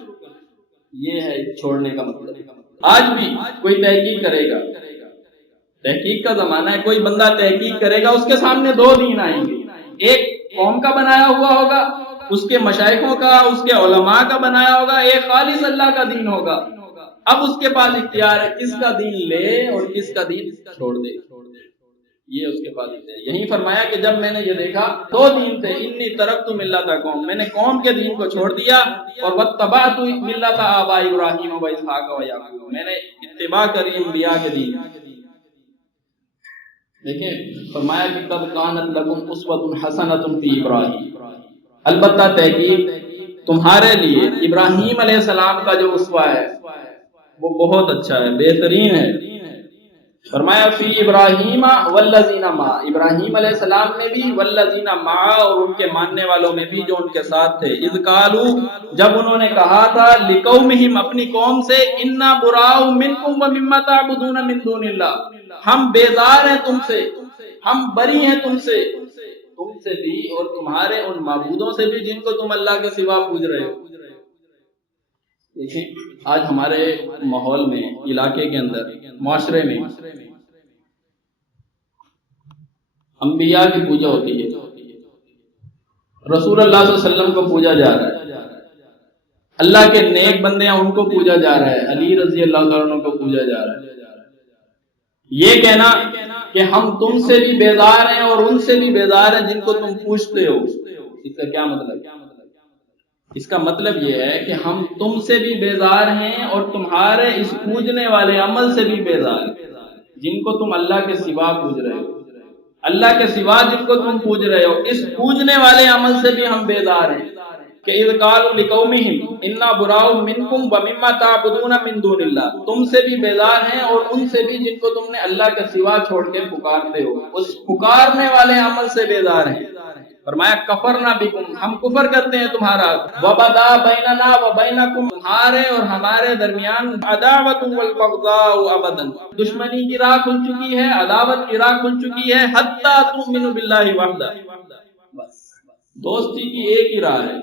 یہ ہے چھوڑنے کا مطلب۔ آج بھی کوئی تحقیق کرے گا، تحقیق کا زمانہ ہے، کوئی بندہ تحقیق کرے گا، اس کے سامنے دو دین آئیں گے، ایک قوم کا بنایا ہوا ہوگا، اس کے مشائخوں کا، اس کے علماء کا بنایا ہوگا، ایک خالص اللہ کا دین ہوگا۔ اب اس کے پاس اختیار ہے کس کا دین لے اور کس کا دین چھوڑ دے، یہ اس کے پاس اختیار ہے۔ یہی فرمایا کہ جب میں نے یہ دیکھا دو دین تھے، انی ترکت ملۃ قوم، میں نے قوم کے دین کو چھوڑ دیا، اور واتبعت ملۃ آباء ابراہیم و اسحاق و یعقوب، میں نے اتباع کری انبیاء کے دین۔ دیکھیں فرمایا کہ قد کانت لکم اسوۃ حسنۃ فی ابراہیم، البتہ تحقیق تمہارے لیے ابراہیم علیہ السلام کا جو اسوہ ہے وہ بہت اچھا ہے، بہترین ہے۔ فرمایا فی ابراہیم والذین معہ، ابراہیم علیہ السلام نے بھی، والذین معہ، اور ان کے ماننے والوں میں بھی جو ان کے ساتھ تھے، اذ قالوا، جب انہوں نے کہا تھا، لقومہم، اپنی قوم سے، انا براء منکم ومما تعبدون من دون اللہ، ہم بیزار ہیں تم سے، ہم بری ہیں تم سے بھی اور تمہارے ان معبودوں سے بھی جن کو تم اللہ کے سوا پوج رہے ہو۔ دیکھیں آج ہمارے ماحول میں، علاقے کے اندر، معاشرے میں انبیاء کی پوجا ہوتی ہے، رسول اللہ صلی اللہ علیہ وسلم کو پوجا جا رہا ہے، اللہ کے نیک بندے ہیں ان کو پوجا جا رہا ہے، علی رضی اللہ تعالیٰ عنہ کو پوجا جا رہا ہے۔ یہ کہنا کہ ہم تم سے بھی بیزار ہیں اور ان سے بھی بیزار ہیں جن کو تم پوجتے ہو، اس کا کیا مطلب؟ اس کا مطلب یہ ہے کہ ہم تم سے بھی بیزار ہیں اور تمہارے اس پوجنے والے عمل سے بھی بیزار ہیں جن کو تم اللہ کے سوا پوج رہے ہو، اللہ کے سوا جن کو تم پوج رہے ہو، اس پوجنے والے عمل سے بھی ہم بیزار ہیں۔ کہ اذ قالوا لقومہم انا براء منکم ومما تعبدون من دون اللہ، تم سے بھی بیزار ہیں اور ان سے بھی جن کو تم نے اللہ کے سوا چھوڑ کے پکارتے ہو، اس پکارنے والے عمل سے بیزار ہیں۔ فرمایا کفرنا بکم، ہم کفر کرتے ہیں تمہارا، وبدا بیننا وبینکم، تمہارے اور ہمارے درمیان عداوت والبغضاء ابدا، دشمنی کی راہ کھل چکی ہے، عداوت کی راہ کھل چکی ہے، حتی تؤمنوا باللہ وحدہ، بس دوستی کی ایک ہی راہ ہے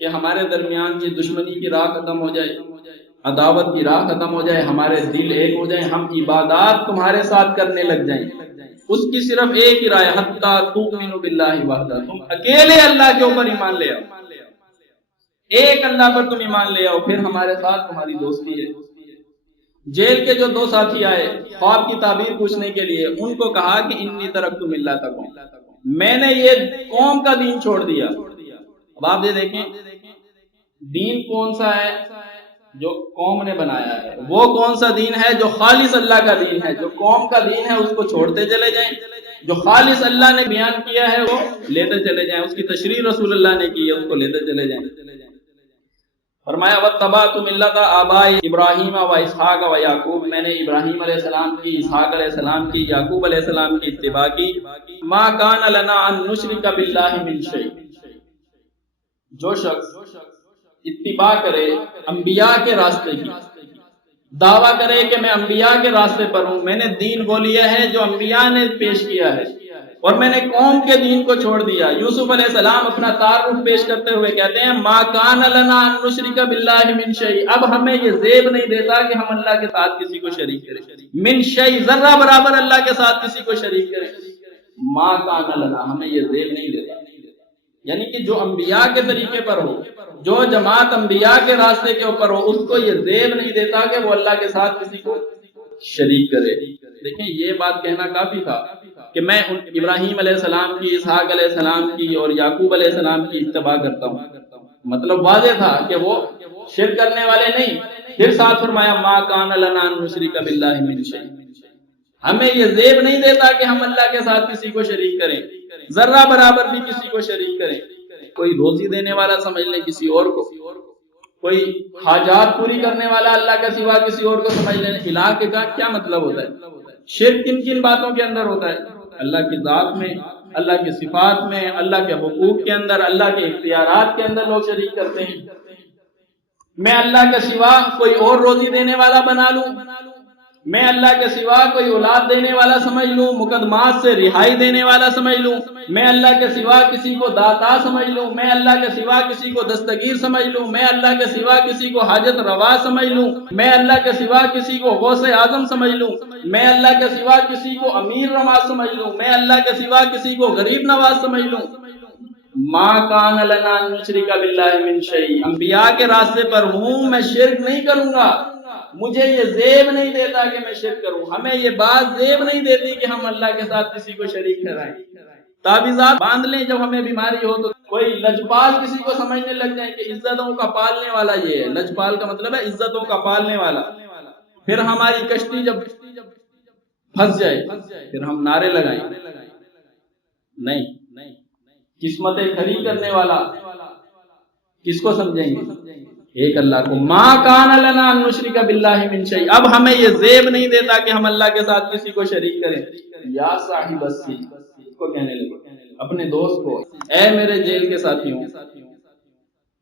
کہ ہمارے درمیان یہ دشمنی کی راہ ختم ہو جائے، عداوت کی راہ ختم ہو جائے، ہمارے دل ایک ہو جائیں، ہم عبادات تمہارے ساتھ کرنے لگ جائیں، اس کی صرف ایک ہی رائے، حتی تؤمنوا باللہ وحدہ، تم اکیلے اللہ کے اوپر ایمان لے آؤ، ایک اللہ پر تم ایمان لے آؤ، پھر ہمارے ساتھ تمہاری دوستی ہے۔ جیل کے جو دو ساتھی آئے خواب کی تعبیر پوچھنے کے لیے، ان کو کہا کہ انی ترکت ملۃ قوم، میں نے یہ قوم کا دین چھوڑ دیا۔ اب آپ یہ دیکھیں دین کون سا ہے جو قوم نے بنایا ہے، وہ کون سا دین ہے جو خالص اللہ کا دین ہے، جو قوم کا دین ہے اس کو چھوڑتے چلے جائیں، جو خالص اللہ نے بیان کیا ہے وہ لیتے چلے جائیں، اس کی تشریح رسول اللہ نے کی ہے اس کو لیتے چلے جائیں۔ فرمایا واتبعت ملۃ آباء ابراہیم و اسحاق و یعقوب، میں نے ابراہیم علیہ السلام کی، اسحاق علیہ السلام کی، یعقوب علیہ السلام کی اتباع کی۔ ما کان لنا ان نشرک باللہ من شیء، جو شخص اتباع کرے انبیاء کے راستے کی، دعویٰ کرے کہ میں انبیاء کے راستے پر ہوں، میں نے دین وہ لیا ہے جو انبیاء نے پیش کیا ہے اور میں نے قوم کے دین کو چھوڑ دیا۔ یوسف علیہ السلام اپنا تعارف پیش کرتے ہوئے کہتے ہیں ما کان لنا ان نشرک باللہ من شیء، اب ہمیں یہ زیب نہیں دیتا کہ ہم اللہ کے ساتھ کسی کو شریک کریں، من شیء ذرہ برابر اللہ کے ساتھ کسی کو شریک کریں، ما کان لنا، ہمیں یہ زیب نہیں دیتا۔ یعنی کہ جو انبیاء کے طریقے پر ہو، جو جماعت انبیاء کے راستے کے اوپر ہو، اس کو یہ زیب نہیں دیتا کہ وہ اللہ کے ساتھ کسی کو شریک کرے۔ دیکھیں یہ بات کہنا کافی تھا کہ میں ابراہیم علیہ السلام کی، اسحاق علیہ السلام کی اور یعقوب علیہ السلام کی اتباع کرتا ہوں، مطلب واضح تھا کہ وہ شرک کرنے والے نہیں۔ پھر ساتھ فرمایا ما کان لنا ان نشرک باللہ من شیء، ہمیں یہ زیب نہیں دیتا کہ ہم اللہ کے ساتھ کسی کو شریک کریں، ذرہ برابر بھی کسی کو شریک کریں۔ کوئی روزی دینے والا سمجھ لیں کسی اور کو، کوئی حاجات پوری کرنے والا اللہ کے سوا کسی اور کو سمجھ لیں۔ الہ کا کیا مطلب ہوتا ہے؟ شرک کن کن باتوں کے اندر ہوتا ہے؟ اللہ کی ذات میں، اللہ کی صفات میں، اللہ کے حقوق کے اندر، اللہ کے اختیارات کے اندر لوگ شریک کرتے ہیں۔ میں اللہ کے سوا کوئی اور روزی دینے والا بنا لوں، میں اللہ کے سوا کوئی اولاد دینے والا سمجھ لوں، مقدمات سے رہائی دینے والا سمجھ لوں، میں اللہ کے سوا کسی کو داتا سمجھ لوں، میں اللہ کے سوا کسی کو دستگیر سمجھ لوں، میں اللہ کے سوا کسی کو حاجت روا سمجھ لوں، میں اللہ کے سوا کسی کو غوث اعظم سمجھ لوں، میں اللہ کے سوا کسی کو امیر نواز سمجھ لوں، میں اللہ کے سوا کسی کو غریب نواز سمجھ لوں۔ ما کان لنا ان نشرک باللہ من شیء، انبیاء کے راستے پر ہوں، میں شرک نہیں کروں گا، مجھے یہ زیب نہیں دیتا کہ میں شرک کروں، ہمیں یہ بات زیب نہیں دیتی کہ ہم اللہ کے ساتھ کسی کو شریک ٹھہرائیں۔ تعویذات باندھ لیں جب ہمیں بیماری ہو تو، کوئی لجپال کسی کو سمجھنے لگ جائیں کہ عزتوں کا پالنے والا یہ ہے، لجپال کا مطلب ہے عزتوں کا پالنے والا، پھر ہماری کشتی جب پھنس جائے پھر ہم نعرے لگائیں، نہیں، قسمتیں کھڑی کرنے والا کس کو سمجھیں گے؟ ایک اللہ کو۔ ما کان لنا ان نشرک باللہ من شیء، اب ہمیں یہ زیب نہیں دیتا کہ ہم اللہ کے ساتھ کسی کو شریک کریں۔ یا صاحب السجن، اس کو کہنے لگے اپنے دوست کو، اے میرے جیل کے ساتھیوں،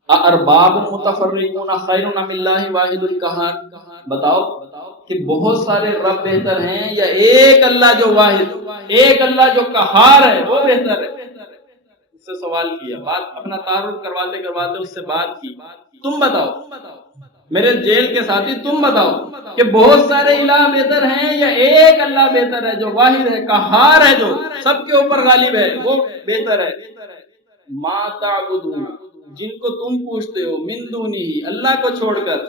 ارباب متفرقون خیر ام اللہ واحد القہار، بتاؤ کہ بہت سارے رب بہتر ہیں یا ایک اللہ جو واحد، ایک اللہ جو قہار ہے وہ بہتر ہے؟ اس سے سوال کیا، بات اپنا تعارف کرواتے کرواتے اس سے بات کی، تم بتاؤ میرے جیل کے ساتھی، تم بتاؤ کہ بہت سارے الہ بہتر ہیں یا ایک اللہ بہتر ہے جو واحد ہے، قہار ہے، جو سب کے اوپر غالب ہے، وہ بہتر ہے؟ ما تعبدون، جن کو تم پوچھتے ہو، من دونہ، اللہ کو چھوڑ کر،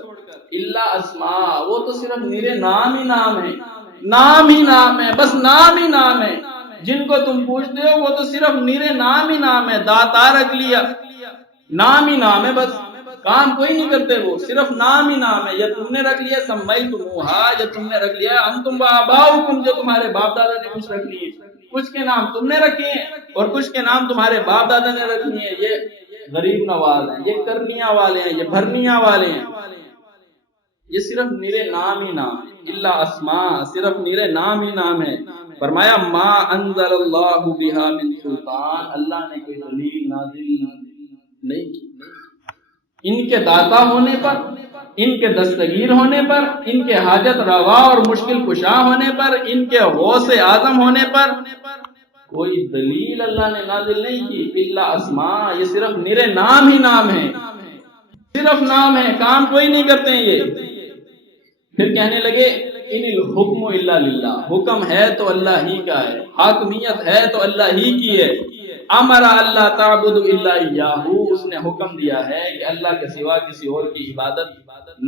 الا اسماء، وہ تو صرف میرے نام ہی نام ہے، نام ہی نام ہے، بس نام ہی نام ہے۔ جن کو تم پوچھتے ہو وہ تو صرف میرے نام ہی نام ہے، داتا رکھ لیا، نام ہی نام ہے، بس کام کوئی نہیں کرتے، وہ صرف نام ہی نام ہے۔ یا تم نے رکھ لیا سمیتموہا، یا تم نے رکھ لیا انتم وآباؤکم، جو تمہارے باپ دادا نے کچھ رکھ لیے، کچھ کے نام تم نے رکھے ہیں اور کچھ کے نام تمہارے باپ دادا نے رکھ لیے۔ یہ غریب نواز ہیں، یہ کرنیاں والے ہیں، یہ بھرنیاں والے ہیں، یہ صرف میرے نام ہی نام، الا اسماء، صرف میرے نام ہی نام ہے۔ فرمایا ما انزل اللہ بہا من سلطان، اللہ نے کوئی دلیل نازل نہیں کی۔ ان کے داتا ہونے پر، ان کے دستگیر ہونے پر، ان کے حاجت روا اور مشکل کشا ہونے پر، ان کے غوث اعظم ہونے پر کوئی دلیل اللہ نے نازل نہیں کی، الا اسماء، یہ صرف میرے نام ہی نام ہے، صرف نام ہے، کام کوئی نہیں کرتے ہیں یہ۔ پھر کہنے لگے ان الحکم الا للہ، حکم ہے تو اللہ ہی کا ہے، حاکمیت ہے تو اللہ ہی کی ہے۔ امر اللہ تعبد الا اياه، اس نے حکم دیا ہے کہ اللہ کے سوا کسی اور کی عبادت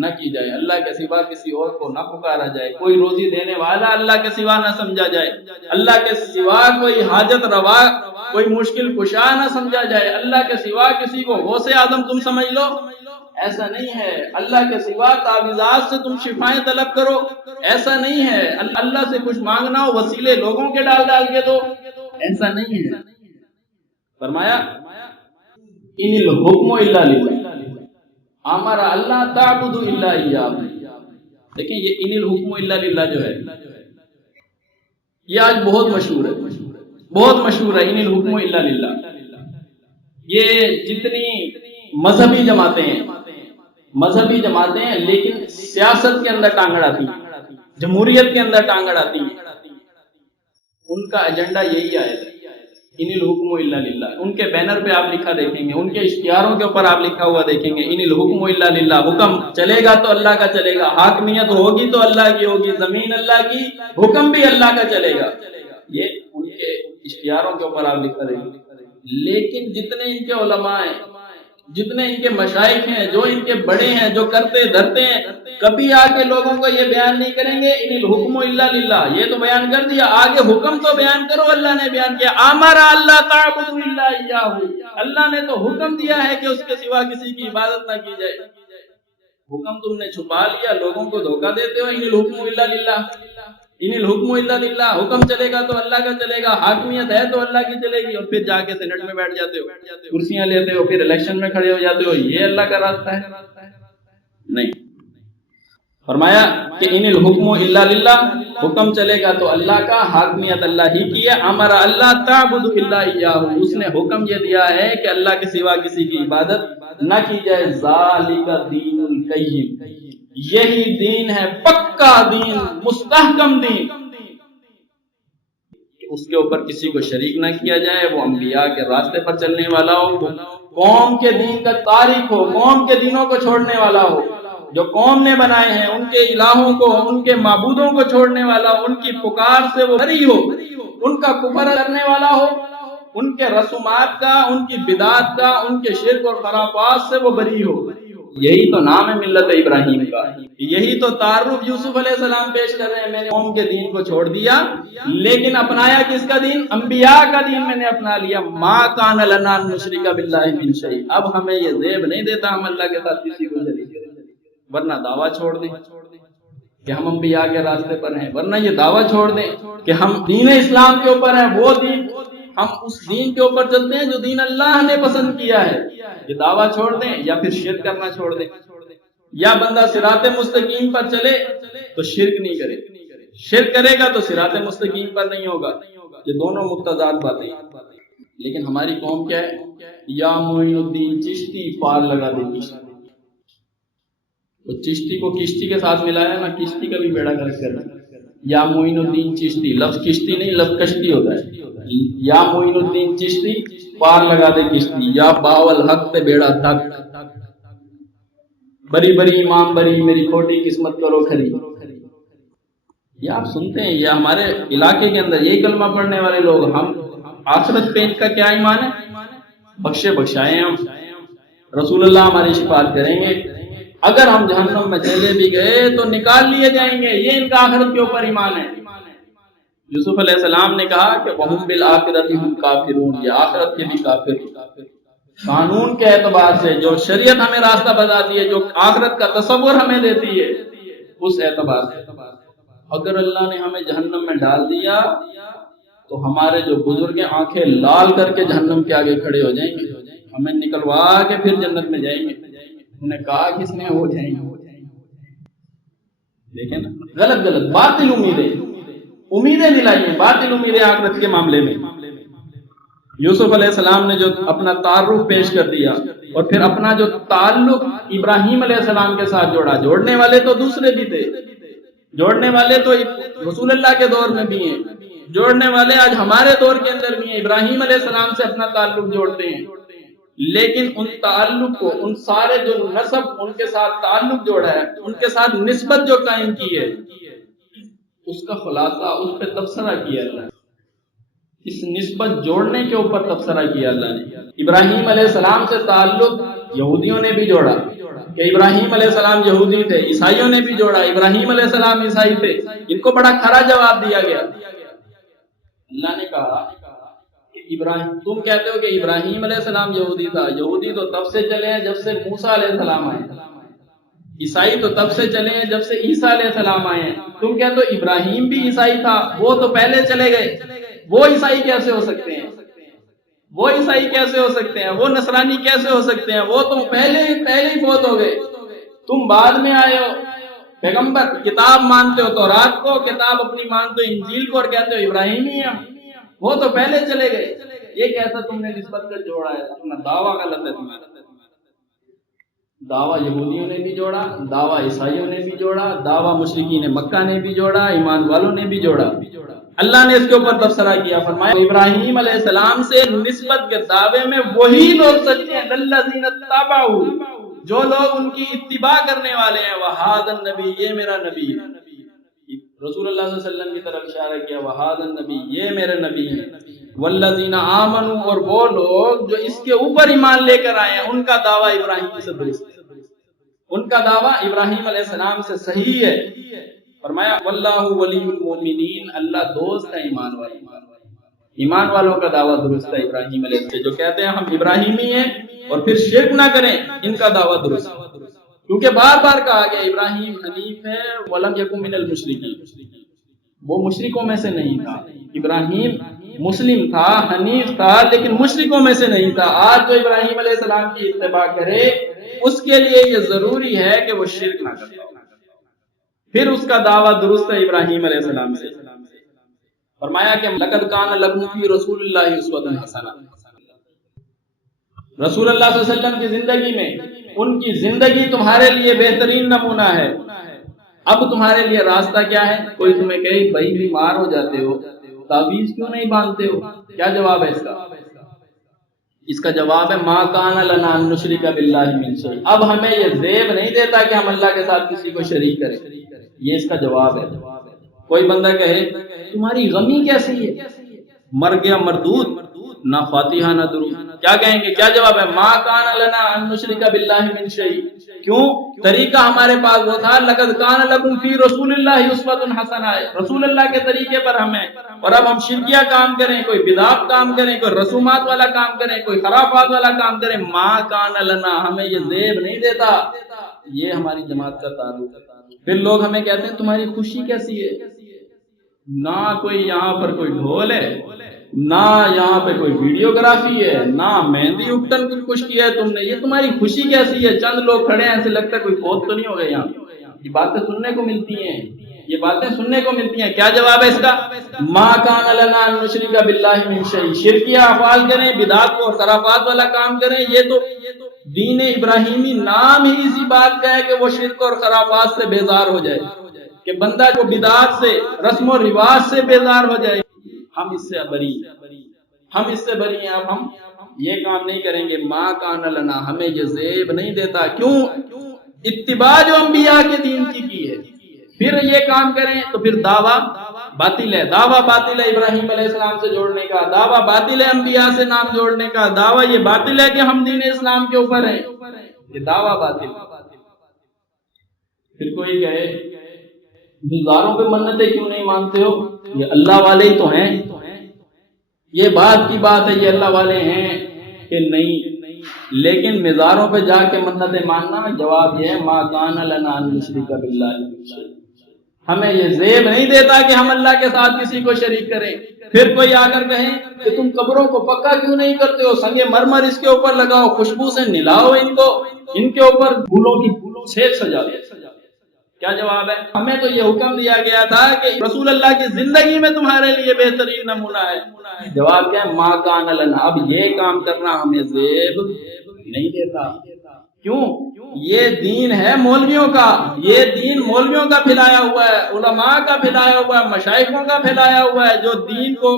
نہ کی جائے، اللہ کے سوا کسی اور کو نہ پکارا جائے، کوئی روزی دینے والا اللہ کے سوا نہ سمجھا جائے، اللہ کے سوا کوئی حاجت روا، کوئی مشکل کشا نہ سمجھا جائے، اللہ کے سوا کسی کو غوث اعظم تم سمجھ لو، ایسا نہیں ہے۔ اللہ کے سوا تعویذات سے تم شفائیں طلب کرو، ایسا نہیں ہے۔ اللہ سے کچھ مانگنا ہو وسیلے لوگوں کے ڈال ڈال کے دو، ایسا نہیں ہے۔ فرمایا ان الحکم الا للہ، امر اللہ تعبد الا ایہ۔ دیکھیں یہ ان الحکم الا للہ جو ہے یہ آج بہت مشہور ہے، بہت مشہور ہے، ان الحکم الا للہ۔ یہ جتنی مذہبی جماعتیں ہیں مذہبی جماعتیں ہیں لیکن سیاست کے اندر ٹانگ اڑاتی ہیں، جمہوریت کے اندر ٹانگ اڑاتی ہیں، ان کا ایجنڈا یہی آئے گا ان الحکم الا للہ. ان کے بینر پہ آپ لکھا دیکھیں گے، ان کے اشتہاروں کے اوپر آپ لکھا ہوا دیکھیں گے ان الحکم الا للہ. حکم چلے گا تو اللہ کا چلے گا، حاکمیت ہوگی تو اللہ کی ہوگی، زمین اللہ کی، حکم بھی اللہ کا چلے گا. یہ ان کے اشتہاروں کے اوپر آپ لکھا دیکھیں گے. لیکن جتنے ان کے علماء ہیں، جتنے ان کے مشائخ ہیں، جو ان کے بڑے ہیں، جو کرتے دھرتے ہیں، کبھی آ کے لوگوں کو یہ بیان نہیں کریں گے ان الحکم الا للہ. یہ تو بیان کر دیا، آگے حکم تو بیان کرو. اللہ نے بیان کیا امر اللہ تعبدوا الا اياه، اللہ نے تو حکم دیا ہے کہ اس کے سوا کسی کی عبادت نہ کی جائے. حکم تم نے چھپا لیا، لوگوں کو دھوکہ دیتے ہو. ان الحکم الا للہ، ان الحکم الا للہ. حکم چلے گا تو اللہ کا چلے گا، حاکمیت ہے تو اللہ کی چلے گی. اور پھر جا کے سینٹ میں بیٹھ جاتے ہو، کرسیاں لیتے ہو، پھر الیکشن میں کھڑے ہو جاتے ہو. یہ اللہ کا راستہ ہے؟ نہیں. فرمایا کہ ان الحکم الا للہ، حکم چلے گا تو اللہ کا، حاکمیت اللہ ہی کی ہے. امر اللہ تعبدوا الا اياه، اس نے حکم یہ دیا ہے کہ اللہ کے سوا کسی کی عبادت نہ کی جائے. ذالک دین القیم، یہی دین ہے پکا دین، مستحکم دین، کہ اس کے اوپر کسی کو شریک نہ کیا جائے. وہ انبیاء کے راستے پر چلنے والا ہو، قوم کے دین کا تاریخ ہو، قوم کے دینوں کو چھوڑنے والا ہو، جو قوم نے بنائے ہیں ان کے الہوں کو، ان کے معبودوں کو چھوڑنے والا ہو، ان کی پکار سے وہ بری ہو، ان کا کفر کرنے والا ہو، ان کے رسومات کا، ان کی بدعات کا، ان کے شرک اور خرافات سے وہ بری ہو. یہی تو نام ہے ملت ابراہیم کا، یہی تو تعارف یوسف علیہ السلام پیش کر رہے ہیں. میں نے قوم کے دین کو چھوڑ دیا لیکن اپنایا کس کا دین؟ انبیاء کا دین میں نے اپنا لیا. ما کان لنا ان نشرک باللہ من شیء، اب ہمیں یہ زیب نہیں دیتا ہم اللہ کے ساتھ کسی کو شریک کریں، ورنہ دعویٰ چھوڑ دیں کہ ہم انبیاء کے راستے پر ہیں، ورنہ یہ دعویٰ چھوڑ دیں کہ ہم دین اسلام کے اوپر ہیں، وہ دین، ہم اس دین کے اوپر چلتے ہیں جو دین اللہ نے پسند کیا ہے. یہ دعویٰ چھوڑ دیں یا پھر شرک کرنا چھوڑ دیں. یا بندہ صراط مستقیم پر چلے تو شرک نہیں کرے، شرک کرے گا تو صراط مستقیم پر نہیں ہوگا. یہ دونوں متضاد باتیں. لیکن ہماری قوم کیا ہے؟ یا معین الدین چشتی، پار لگا دے کشتی. وہ چشتی کو کشتی کے ساتھ ملایا نا، کشتی کا بھی بیڑا گرک کر دیا. یا معین الدین چشتی، لفظ کشتی نہیں، لفظ کشتی ہوتا ہے. یا معین الدین چشتی، پار لگا دے کشتی. یا باول حق تے بیڑا تک، بری بری امام بری، میری کھوٹی قسمت کرو کھری. یہ آپ سنتے ہیں، یہ ہمارے علاقے کے اندر یہی کلمہ پڑھنے والے لوگ. ہم آخرت پہ ان کا کیا ایمان ہے؟ بخشے بخشائے ہم، رسول اللہ ہماری شفاعت کریں گے، اگر ہم جہنم میں چلے بھی گئے تو نکال لیے جائیں گے. یہ ان کا آخرت کے اوپر ایمان ہے. یوسف علیہ السلام نے کہا کہ وَهُمْ بِالْآخِرَةِ هُمْ كَافِرُونَ، یہ آخرت کے بھی کافر. قانون کے اعتبار سے جو شریعت ہمیں راستہ بتاتی ہے، جو آخرت کا تصور ہمیں دیتی ہے، اس اعتبار سے اگر اللہ نے ہمیں جہنم میں ڈال دیا تو ہمارے جو بزرگ آنکھیں لال کر کے جہنم کے آگے کھڑے ہو جائیں گے، ہمیں نکلوا کے پھر جنت میں جائیں گے. انہیں کہا کس نے ہو جائیں گے. دیکھیں نا، غلط غلط باطل امیدیں دلائی ہیں، باطل امیدیں آخرت کے معاملے میں. یوسف علیہ السلام نے جو اپنا تعارف پیش کر دیا اور پھر اپنا جو تعلق ابراہیم علیہ السلام کے ساتھ جوڑا. جوڑنے والے تو دوسرے بھی تھے، جوڑنے والے تو رسول اللہ کے دور میں بھی ہیں، جوڑنے والے آج ہمارے دور کے اندر بھی ہیں. ابراہیم علیہ السلام سے اپنا تعلق جوڑتے ہیں، لیکن ان تعلق کو، ان سارے جو نسب ان کے ساتھ تعلق جوڑا ہے، ان کے ساتھ نسبت جو قائم کی ہے، اس کا خلاصہ، اس پہ تبصرہ کیا اللہ نے. اس نسبت جوڑنے کے اوپر تبصرہ کیا اللہ نے. ابراہیم علیہ السلام سے تعلق یہودیوں نے بھی جوڑا کہ ابراہیم علیہ السلام یہودی تھے، عیسائیوں نے بھی جوڑا ابراہیم علیہ السلام عیسائی تھے. ان کو بڑا کھرا جواب دیا گیا. اللہ نے کہا کہ ابراہیم، تم کہتے ہو کہ ابراہیم علیہ السلام یہودی تھا، یہودی تو تب سے چلے ہیں جب سے موسیٰ علیہ السلام آئے، عیسائی تو تب سے چلے ہیں جب سے عیسیٰ علیہ السلام آئے ہیں. تم کہتے ہو ابراہیم بھی عیسائی تھا، وہ تو پہلے چلے گئے، وہ عیسائی کیسے ہو سکتے ہیں؟ وہ عیسائی کیسے ہو سکتے ہیں؟ وہ نصرانی کیسے ہو سکتے ہیں؟ وہ تو پہلے ہی فوت ہو گئے، تم بعد میں آئے ہو. پیغمبر کتاب مانتے ہو تورات کو، کتاب اپنی مانتے ہو انجیل کو، اور کہتے ہو ابراہیمی ہیں، وہ تو پہلے چلے گئے. یہ کیسا تم نے نسبت کا جوڑا ہے؟ اپنا دعویٰ غلط ہے تمہارا. دعویٰ یہودیوں نے بھی جوڑا، دعویٰ عیسائیوں نے بھی جوڑا، دعویٰ مشرکین مکہ نے بھی جوڑا، ایمان والوں نے بھی جوڑا۔ اللہ نے اس کے اوپر تبصرہ کیا، فرمایا ابراہیم علیہ السلام سے نسبت کے دعوے میں وہی لوگ سچے ہیں الذین اتبعوا، جو لوگ ان کی اتباع کرنے والے ہیں، وہذا النبی، یہ میرا نبی ہے۔ رسول اللہ صلی اللہ علیہ وسلم کی طرف اشارہ کیا، وہذا النبی، یہ میرا نبی ہے۔ والذین آمنوا، اور وہ لوگ جو اس کے اوپر ایمان لے کر آئے ہیں، ان کا دعویٰ ابراہیم سے درست ہے، ان کا دعویٰ ابراہیم علیہ السلام سے صحیح ہے۔ فرمایا واللہ ولی المؤمنین، اللہ دوست ہے ایمان والوں، ایمان والوں کا دعویٰ درست ہے ابراہیم علیہ السلام، جو کہتے ہیں ہم ابراہیمی ہیں اور پھر شرک نہ کریں، ان کا دعویٰ درست ہے، کیونکہ بار بار کہا گیا ابراہیم حنیف ہے ولم یکن من المشرکین، وہ مشرکوں میں سے نہیں تھا۔ ابراہیم مسلم تھا، حنیف تھا، لیکن مشرکوں میں سے نہیں تھا۔ آج جو ابراہیم علیہ السلام کی اتباع کرے اس کے لیے یہ ضروری ہے کہ وہ شرک نہ کرے، پھر اس کا دعویٰ درست ہے ابراہیم علیہ السلام سے۔ فرمایا کہ لقد کان لکم فی رسول اللہ اسوۃ حسنہ، رسول اللہ صلی اللہ علیہ وسلم کی زندگی میں ان کی زندگی تمہارے لیے بہترین نمونہ ہے۔ اب تمہارے لیے راستہ کیا ہے؟ کوئی تمہیں کہے بھائی بیمار ہو جاتے ہو، تعویذ کیوں نہیں باندھتے ہو؟ کیا جواب ہے اس کا؟ اس کا جواب ہے ما کان لنا ان نشرک باللہ من شیء، اب ہمیں یہ زیب نہیں دیتا کہ ہم اللہ کے ساتھ کسی کو شریک کریں، یہ اس کا جواب ہے۔ کوئی بندہ کہے تمہاری غمی کیسی ہے، مر گیا مردود، نہ فاتحہ نہ درود، کیا کہیں گے؟ کیا جواب ہے؟ ما کان لنا ان نشرک باللہ من شیء، کیوں؟ طریقہ ہمارے پاس وہ تھا لقد کان لکم فی رسول اللہ اسوۃ حسنہ، رسول اللہ کے طریقے پر ہمیں، اور اب ہم شرکیہ کام کریں، کوئی بدعت کام کریں، کوئی رسومات والا کام کریں، کوئی خرافات والا کام کریں، ما کان لنا، ہمیں یہ زیب نہیں دیتا۔ یہ ہماری جماعت کا تعلق ہے۔ پھر لوگ ہمیں کہتے ہیں تمہاری خوشی کیسی ہے؟ نہ کوئی یہاں پر کوئی ڈھول ہے، نہ یہاں پہ کوئی ویڈیوگرافی ہے، نہ مہندی اپٹن کچھ کیا ہے تم نے، یہ تمہاری خوشی کیسی ہے؟ چند لوگ کھڑے ہیں، ایسے لگتا ہے کوئی فوت تو نہیں ہو گئے یہاں۔ یہ باتیں سننے کو ملتی ہیں، یہ باتیں سننے کو ملتی ہیں۔ کیا جواب ہے اس کا؟ ما کان لنا ان نشرک باللہ من شیء، شرکیہ افعال کریں، بدعات اور خرافات والا کام کریں، یہ تو دین ابراہیمی نام ہی اسی بات کا ہے کہ وہ شرک اور خرافات سے بیزار ہو جائے، کہ بندہ کو بدعات سے، رسم و رواج سے بیزار ہو جائے۔ ہم اس سے بری، ہم اس سے بری ہیں، اب ہم یہ کام نہیں کریں گے۔ ما کان لنا، ہمیں یہ زیب نہیں دیتا، کیوں؟ اتباع جو انبیاء کے دین کی ہے، پھر یہ کام کریں تو پھر دعویٰ باطل ہے، دعویٰ باطل ہے ابراہیم علیہ السلام سے جوڑنے کا، دعویٰ باطل ہے انبیاء سے نام جوڑنے کا، دعویٰ یہ باطل ہے کہ ہم دین اسلام کے اوپر ہیں، یہ دعویٰ باطل۔ پھر کوئی کہے مزاروں پہ منتیں کیوں نہیں مانتے ہو؟ یہ اللہ والے ہی تو ہیں، یہ بات کی بات ہے، یہ اللہ والے ہیں کہ نہیں؟ لیکن مزاروں پہ جا کے منتیں ماننا، جواب یہ ہے ما کان لنا ان نشرک باللہ، ہمیں یہ زیب نہیں دیتا کہ ہم اللہ کے ساتھ کسی کو شریک کریں۔ پھر کوئی آ کر کہیں کہ تم قبروں کو پکا کیوں نہیں کرتے ہو، سنگ مرمر اس کے اوپر لگاؤ، خوشبو سے نلاؤ ان کو، ان کے اوپر پھولوں کی چھیت سجا دو۔ کیا جواب ہے؟ ہمیں تو یہ حکم دیا گیا تھا کہ رسول اللہ کی زندگی میں تمہارے لیے بہترین نمونہ ہے۔ جواب کیا ہے؟ ما کان لنا، اب یہ کام کرنا ہمیں زیب نہیں دیتا۔ کیوں؟ یہ دین ہے مولویوں کا، یہ دین مولویوں کا پھیلایا ہوا ہے، علماء کا پھیلایا ہوا ہے، مشائخوں کا پھیلایا ہوا ہے، جو دین کو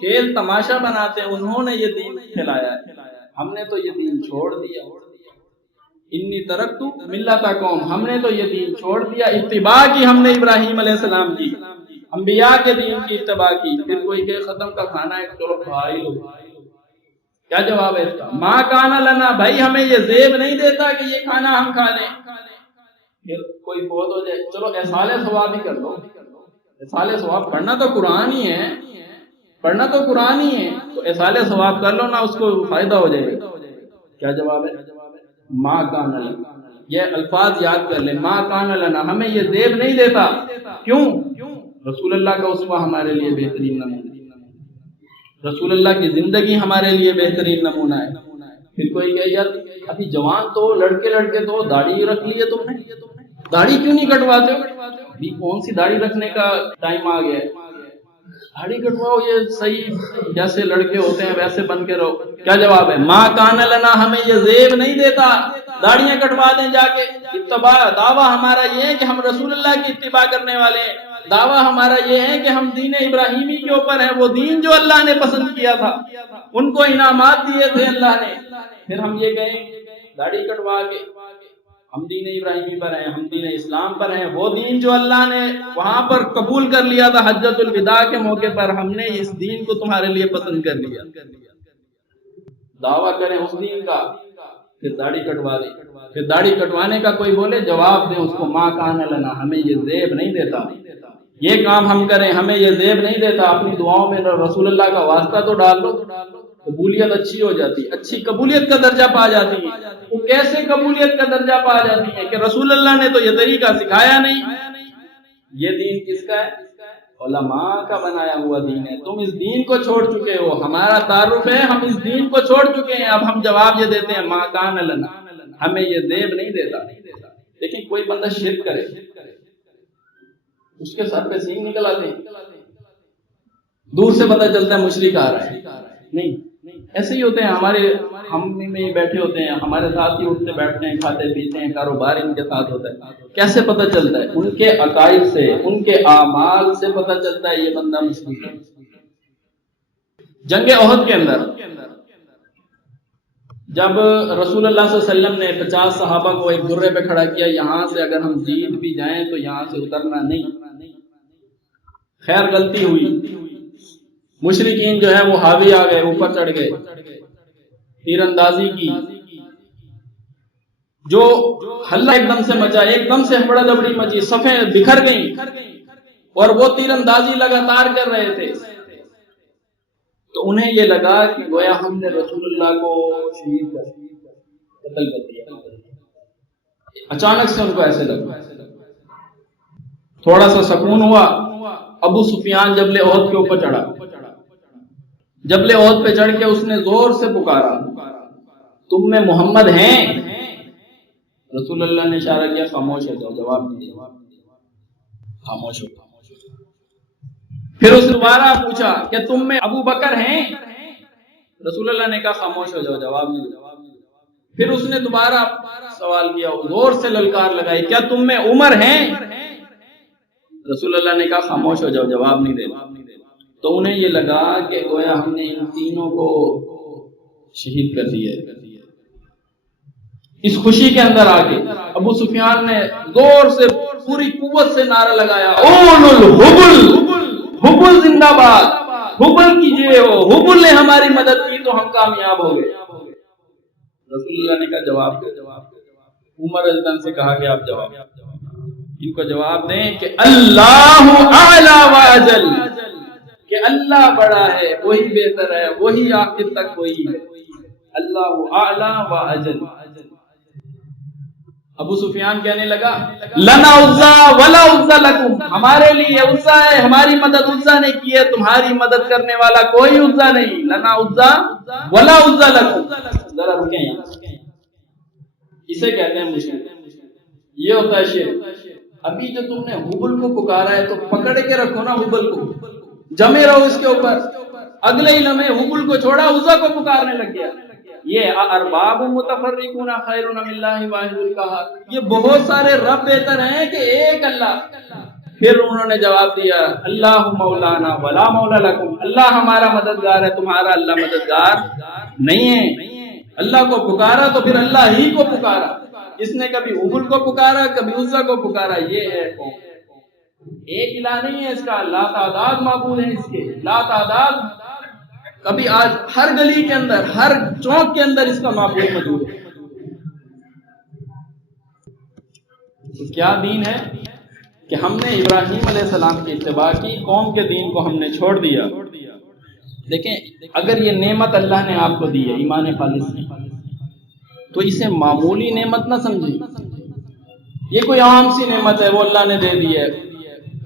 کھیل تماشا بناتے ہیں، انہوں نے یہ دین پھیلایا ہے۔ ہم نے تو یہ دین چھوڑ دیا، انی ترکت ملت قوم، ہم نے تو یہ دین چھوڑ دیا، اتباع کی ہم نے ابراہیم علیہ السلام کی، انبیاء کے دین کی اتباع کی۔ پھر کوئی کہ ختم کا کھانا ہے، چلو بھائی لو، کیا جواب ہے اس کا؟ ما کان لنا، بھائی ہمیں یہ زیب نہیں دیتا کہ یہ کھانا ہم کھا لیں۔ پھر کوئی بہت ہو جائے، چلو احصال ثواب ہی کر لو، احصال ثواب پڑھنا تو قرآن ہی ہے، پڑھنا تو قرآن ہی ہے، تو احصال ثواب کر لو نا، اس کو فائدہ ہو جائے گا۔ کیا جواب ہے؟ ما کان لنا، یہ الفاظ یاد کر لیں، ما کان لنا، ہمیں یہ زیب نہیں دیتا، کیوں؟ رسول اللہ کا اسوہ ہمارے لیے بہترین نمونہ، رسول اللہ کی زندگی ہمارے لیے بہترین نمونہ ہے۔ پھر کوئی کہ یار ابھی جوان تو لڑکے تو داڑھی رکھ لی ہے تم نے، داڑھی کیوں نہیں کٹواتے ہو؟ ابھی کون سی داڑھی رکھنے کا ٹائم آ گیا ہے، داڑھی کٹواؤ، یہ صحیح جیسے لڑکے ہوتے ہیں ویسے بن کے رہو۔ کیا جواب ہے؟ ما کان لنا، ہمیں یہ زیب نہیں دیتا داڑیاں کٹوا دیں جا کے. اتباع دعویٰ ہمارا یہ ہے کہ ہم رسول اللہ کی اتباع کرنے والے ہیں. دعویٰ ہمارا یہ ہے کہ ہم دین ابراہیمی کے اوپر ہیں، وہ دین جو اللہ نے پسند کیا تھا، ان کو انعامات دیے تھے اللہ نے. پھر ہم یہ کہیں داڑھی کٹوا کے ہم دین ابراہیمی پر ہیں، ہم دین اسلام پر ہیں، وہ دین جو اللہ نے وہاں پر قبول کر لیا تھا حجۃ الوداع کے موقع پر، ہم نے اس دین کو تمہارے لیے پسند کر لیا. دعویٰ کریں اس دین کا، پھر داڑھی کٹوا دیں. پھر داڑھی کٹوانے کا کوئی بولے جواب دیں اس کو، ما کان لنا، ہمیں یہ زیب نہیں دیتا، یہ کام ہم کریں ہمیں یہ زیب نہیں دیتا. اپنی دعاؤں میں رسول اللہ کا واسطہ تو ڈال لو، قبولیت اچھی ہو جاتی، اچھی قبولیت کا درجہ پا جاتی ہے. وہ کیسے قبولیت کا درجہ پا جاتی ہے کہ رسول اللہ نے تو یہ طریقہ سکھایا نہیں. یہ دین کس کا ہے؟ علماء کا بنایا ہوا دین ہے. تم اس دین کو چھوڑ چکے ہو، ہمارا تعارف ہے ہم اس دین کو چھوڑ چکے ہیں. اب ہم جواب یہ دیتے ہیں ما کان لنا، ہمیں یہ زیب نہیں دیتا. لیکن کوئی بندہ شرک کرے، اس کے سر پہ سینگ نکل آتے ہیں، دور سے پتہ چلتا ہے مشرک آ رہا ہے. نہیں، ایسے ہی ہوتے ہیں ہمارے، ہم میں ہی بیٹھے ہوتے ہیں، ہمارے ساتھ ہی اٹھتے بیٹھتے ہیں، کھاتے پیتے ہیں، کاروبار ان کے ساتھ ہوتا ہے. کیسے پتہ چلتا ہے؟ ان کے عقائد سے، ان کے اعمال سے پتہ چلتا ہے یہ بندہ مشرک ہے. جنگ احد کے اندر جب رسول اللہ صلی اللہ علیہ وسلم نے 50 صحابہ کو ایک درے پہ کھڑا کیا، یہاں سے اگر ہم جیت بھی جائیں تو یہاں سے اترنا نہیں. خیر غلطی ہوئی، مشرکین جو ہے وہ حاوی آ گئے، اوپر چڑھ گئے، تیر اندازی کی. جو ہلہ ایک دم سے مچا، ایک دم سے ہڑا دبڑی مچی، صفیں بکھر گئیں، اور وہ تیر اندازی لگاتار کر رہے تھے. تو انہیں یہ لگا کہ گویا ہم نے رسول اللہ کو شہید قتل کر دیا. اچانک سے ان کو ایسے لگا، تھوڑا سا سکون ہوا. ابو سفیان جبل احد کے اوپر چڑھا، جبل احد پہ چڑھ کے اس نے زور سے پکارا تم میں محمد ہیں؟ رسول اللہ نے اشارہ کیا خاموش ہو جاؤ، جواب نہیں دیا، خاموش ہو. پھر اس نے دوبارہ پوچھا کہ تم میں ابو بکر ہیں؟ رسول اللہ نے کہا خاموش ہو جاؤ، جواب نہیں دیا. پھر اس نے دوبارہ سوال کیا، زور سے للکار لگائی، کیا تم میں عمر ہیں؟ رسول اللہ نے کہا خاموش ہو جاؤ، جواب نہیں دینا. تو انہیں یہ لگا کہ گویا ہم نے ان تینوں کو شہید کر دیا. اس خوشی کے اندر آگے ابو سفیان نے زور سے پوری قوت سے نعرہ لگایا، اول الحبل، حبل زندہ باد، حبل کیجئے ہو، حبل نے ہماری مدد کی تو ہم کامیاب ہو گئے. رسول اللہ نے کہا جواب دے. عمر رضی اللہ عنہ سے کہا کہ آپ جواب، ان کو جواب دیں کہ اللہ اعلی واجل، کہ اللہ بڑا ہے، وہی بہتر ہے، وہی آخر تک وہی ہے. اللہ اعلی واجل. ابو سفیان کہنے لگا لنا عزا ولا عزا لکم، ہمارے لیے عزا ہے، ہماری مدد عزا نے کی ہے، تمہاری مدد کرنے والا کوئی عزا نہیں. لنا عزا ولا عزا لکم. ذرا رکیں، اسے کہتے ہیں مشرک. یہ ہوتا ہے شرک. ابھی جو تم نے حبل کو پکارا ہے تو پکڑ کے رکھو نا حبل کو، جمے رہو اس کے اوپر. اگلے ہی لمحے حبل کو چھوڑا، عزا کو پکارنے لگ گیا. یہ ارباب متفرقون خیر من اللہ واحد القہار، یہ بہت سارے رب بہتر ہیں کہ ایک اللہ. پھر انہوں نے جواب دیا اللہ مولانا ولا مولا لکم، اللہ ہمارا مددگار ہے، تمہارا اللہ مددگار نہیں ہے. اللہ کو پکارا تو پھر اللہ ہی کو پکارا. اس نے کبھی حبل کو پکارا، کبھی عزا کو پکارا. یہ ہے ایک الہ نہیں ہے اس کا، لا تعداد معبود ہیں اس کے، لا تعداد. کبھی آج ہر گلی کے اندر، ہر چوک کے اندر اس کا معبود موجود ہے. تو کیا دین ہے کہ ہم نے ابراہیم علیہ السلام کی اتباع کی، قوم کے دین کو ہم نے چھوڑ دیا. دیکھیں اگر یہ نعمت اللہ نے آپ کو دی ہے ایمان خالص کی، تو اسے معمولی نعمت نہ سمجھیں. یہ کوئی عام سی نعمت ہے، وہ اللہ نے دے دی ہے.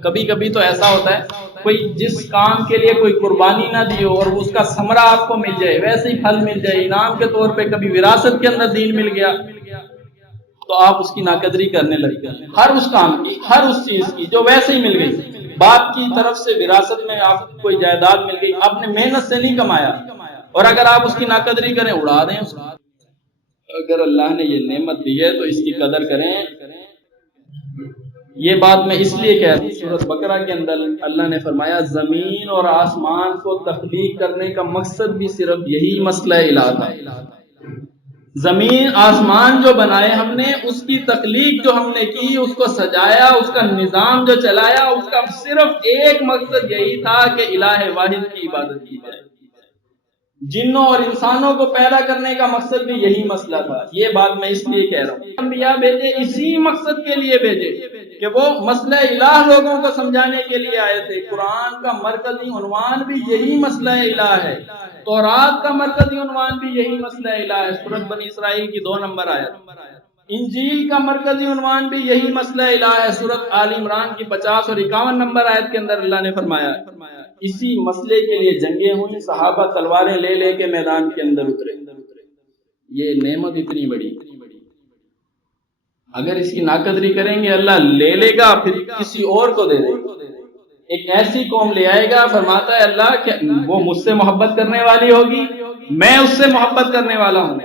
کبھی کبھی تو ایسا ہوتا ہے کوئی جس کام کے لیے کوئی قربانی نہ دی ہو اور اس کا ثمرہ آپ کو مل جائے، ویسے ہی پھل مل جائے انعام کے طور پہ. کبھی وراثت کے اندر دین مل گیا تو آپ اس کی ناقدری کرنے لگتے ہیں. ہر اس کام کی، ہر اس چیز کی جو ویسے ہی مل گئی. باپ کی طرف سے وراثت میں آپ کو کوئی جائیداد مل گئی، آپ نے محنت سے نہیں کمایا، اور اگر آپ اس کی ناقدری کریں اڑا دیں اس کو. اگر اللہ نے یہ نعمت دی ہے تو اس کی قدر کریں۔ یہ بات میں اس لیے کہہ رہا ہوں، سورۃ بقرہ کے اندر اللہ نے فرمایا زمین اور آسمان کو تخلیق کرنے کا مقصد بھی صرف یہی مسئلہ الہ تھا۔ زمین آسمان جو بنائے ہم نے، اس کی تخلیق جو ہم نے کی، اس کو سجایا، اس کا نظام جو چلایا، اس کا صرف ایک مقصد یہی تھا کہ الہ واحد کی عبادت کی جائے۔ جنوں اور انسانوں کو پیدا کرنے کا مقصد بھی یہی مسئلہ تھا۔ یہ بات میں اس لیے کہہ رہا ہوں، انبیاء بھیجے اسی مقصد کے لیے بھیجے کہ وہ مسئلہ الہ لوگوں کو سمجھانے کے لیے آئے تھے۔ قرآن کا مرکزی عنوان بھی یہی مسئلہ الہ ہے، تورات کا مرکزی عنوان بھی یہی مسئلہ الہ ہے، سورۃ بنی اسرائیل کی 2 نمبر آیت۔ انجیل کا مرکزی عنوان بھی یہی مسئلہ الہ ہے، سورۃ آل عمران کی 50 اور 51 نمبر آیت کے اندر اللہ نے فرمایا اسی مسئلے کے لیے جنگیں ہوئی، صحابہ تلواریں لے لے کے میدان کے اندر اترے۔ یہ نعمت اتنی بڑی، اگر اس کی ناقدری کریں گے اللہ لے لے گا، پھر کسی اور کو دے دے گا۔ ایک ایسی قوم لے آئے گا، فرماتا ہے اللہ کہ وہ مجھ سے محبت کرنے والی ہوگی، میں اس سے محبت کرنے والا ہوں،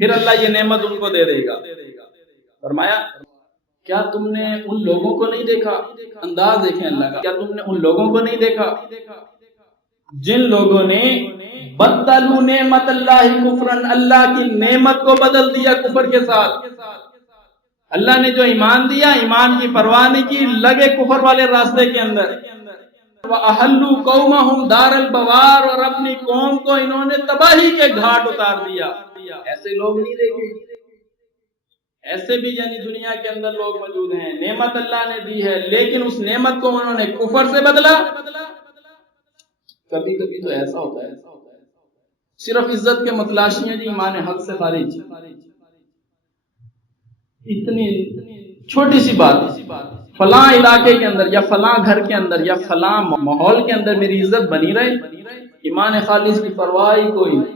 پھر اللہ یہ نعمت ان کو دے دے گا۔ فرمایا کیا تم نے ان لوگوں کو نہیں دیکھا؟ انداز دیکھیں اللہ کا، کیا تم نے ان لوگوں کو نہیں دیکھا جن لوگوں نے بدلوا نعمت اللہ کفرن، اللہ کی نعمت کو بدل دیا کفر کے ساتھ۔ اللہ نے جو ایمان دیا، ایمان کی پرواہ نہیں کی، لگے کفر والے راستے کے اندر۔ وَأَحَلُّوا قَوْمَهُمْ دَارَ الْبَوَارِ، اور اپنی قوم کو انہوں نے تباہی کے گھاٹ اتار دیا۔ ایسے لوگ نہیں دیکھے، ایسے بھی یعنی دنیا کے اندر لوگ موجود ہیں، نعمت اللہ نے دی ہے لیکن اس نعمت کو انہوں نے کفر سے بدلا۔ کبھی کبھی تو ایسا ہوتا ہے، صرف عزت کے متلاشیاں جی ایمان حق سے خارج، اتنی چھوٹی سی بات، فلاں علاقے کے اندر یا فلاں گھر کے اندر یا فلاں ماحول کے اندر میری عزت بنی رہے، ایمان خالص کی پرواہ ہی کوئی نہیں۔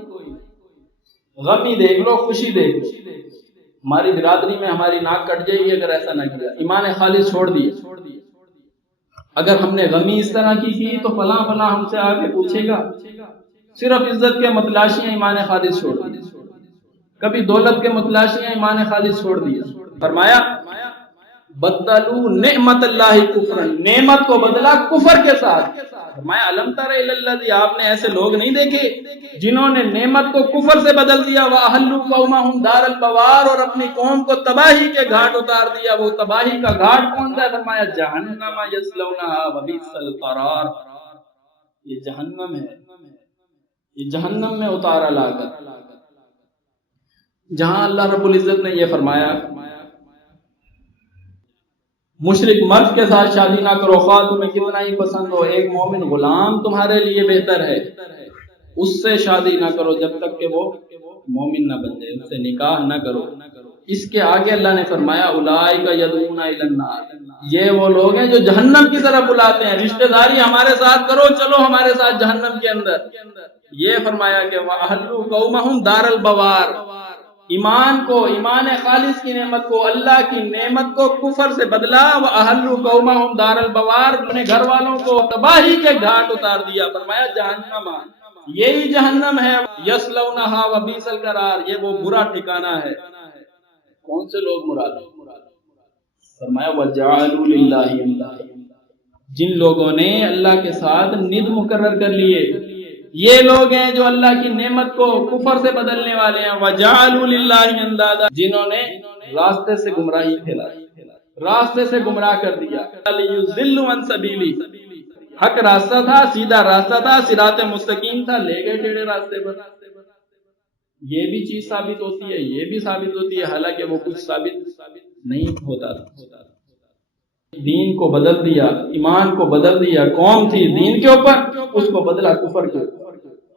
غمی دیکھ لو، خوشی دیکھ لو، ہماری برادری میں ہماری ناک کٹ جائے گی اگر ایسا نہ کیا، ایمان خالص چھوڑ دیے۔ اگر ہم نے غمی اس طرح کی تو فلاں فلاں ہم سے آگے پوچھے گا، صرف عزت کے متلاشیاں ایمان خالص چھوڑ دی، کبھی دولت کے متلاشیاں ایمان خالص چھوڑ دیا۔ فرمایا بدلوا نعمت اللہ کفرن، نعمت کو بدلا کفر کے ساتھ۔ فرمایا الم تر الی الذی، آپ نے ایسے لوگ نہیں دیکھے جنہوں نے نعمت کو کفر سے بدل دیا، واحلوا قومہم دار البوار، اور اپنی قوم کو تباہی کے گھاٹ اتار دیا۔ وہ تباہی کا گھاٹ کون سا ہے؟ فرمایا جہنم یصلونھا وبئس القرار، یہ جہنم ہے، یہ جہنم میں اتارا لا کر، جہاں اللہ رب العزت نے یہ فرمایا مشرک مرد کے ساتھ شادی نہ کرو، خواہ تمہیں کتنا ہی پسند ہو، ایک مومن غلام تمہارے لیے بہتر ہے، اس سے شادی نہ کرو جب تک کہ وہ مومن نہ بن جائے، اس سے نکاح نہ کرو۔ اس کے آگے اللہ نے فرمایا اولئک یدعون الی النار، یہ وہ لوگ ہیں جو جہنم کی طرف بلاتے ہیں، رشتہ داری ہمارے ساتھ کرو، چلو ہمارے ساتھ جہنم کے اندر۔ یہ فرمایا کہ وَأَحَلُّوا قَوْمَهُمْ دَارَ الْبَوَارِ، ایمان کو، ایمان خالص کی نعمت کو، اللہ کی نعمت کو کفر سے بدلا، وَأَحَلُّوا قَوْمَهُمْ دَارَ الْبَوَارِ، اپنے گھر والوں کو تباہی کے گھاٹ اتار دیا۔ فرمایا جہنم، یہی جہنم ہے، یصلونھا وبئس القرار، یہ وہ برا ٹھکانہ ہے۔ کون سے لوگ مراد ہیں؟ فرمایا وَجَعَلُوا لِلَّهِ اندادا، جن لوگوں نے اللہ کے ساتھ ند مقرر کر لیے، یہ لوگ ہیں جو اللہ کی نعمت کو کفر سے بدلنے والے ہیں۔ وَجَعَلُوا لِلَّهِ اندادا، جنہوں نے راستے سے گمراہی پھیلائی، راستے سے گمراہ کر دیا۔ لِيُضِلُّوا عَن سَبِيلِهِ، حق راستہ تھا، سیدھا راستہ تھا، صراط مستقیم تھا، لے گئے ٹیڑھے راستے پر۔ یہ بھی چیز ثابت ہوتی ہے، یہ بھی ثابت ہوتی ہے، حالانکہ وہ کچھ ثابت نہیں ہوتا تھا۔ دین کو بدل دیا، ایمان کو بدل دیا، قوم تھی دین کے اوپر، اس کو بدلا کفر کے اوپر۔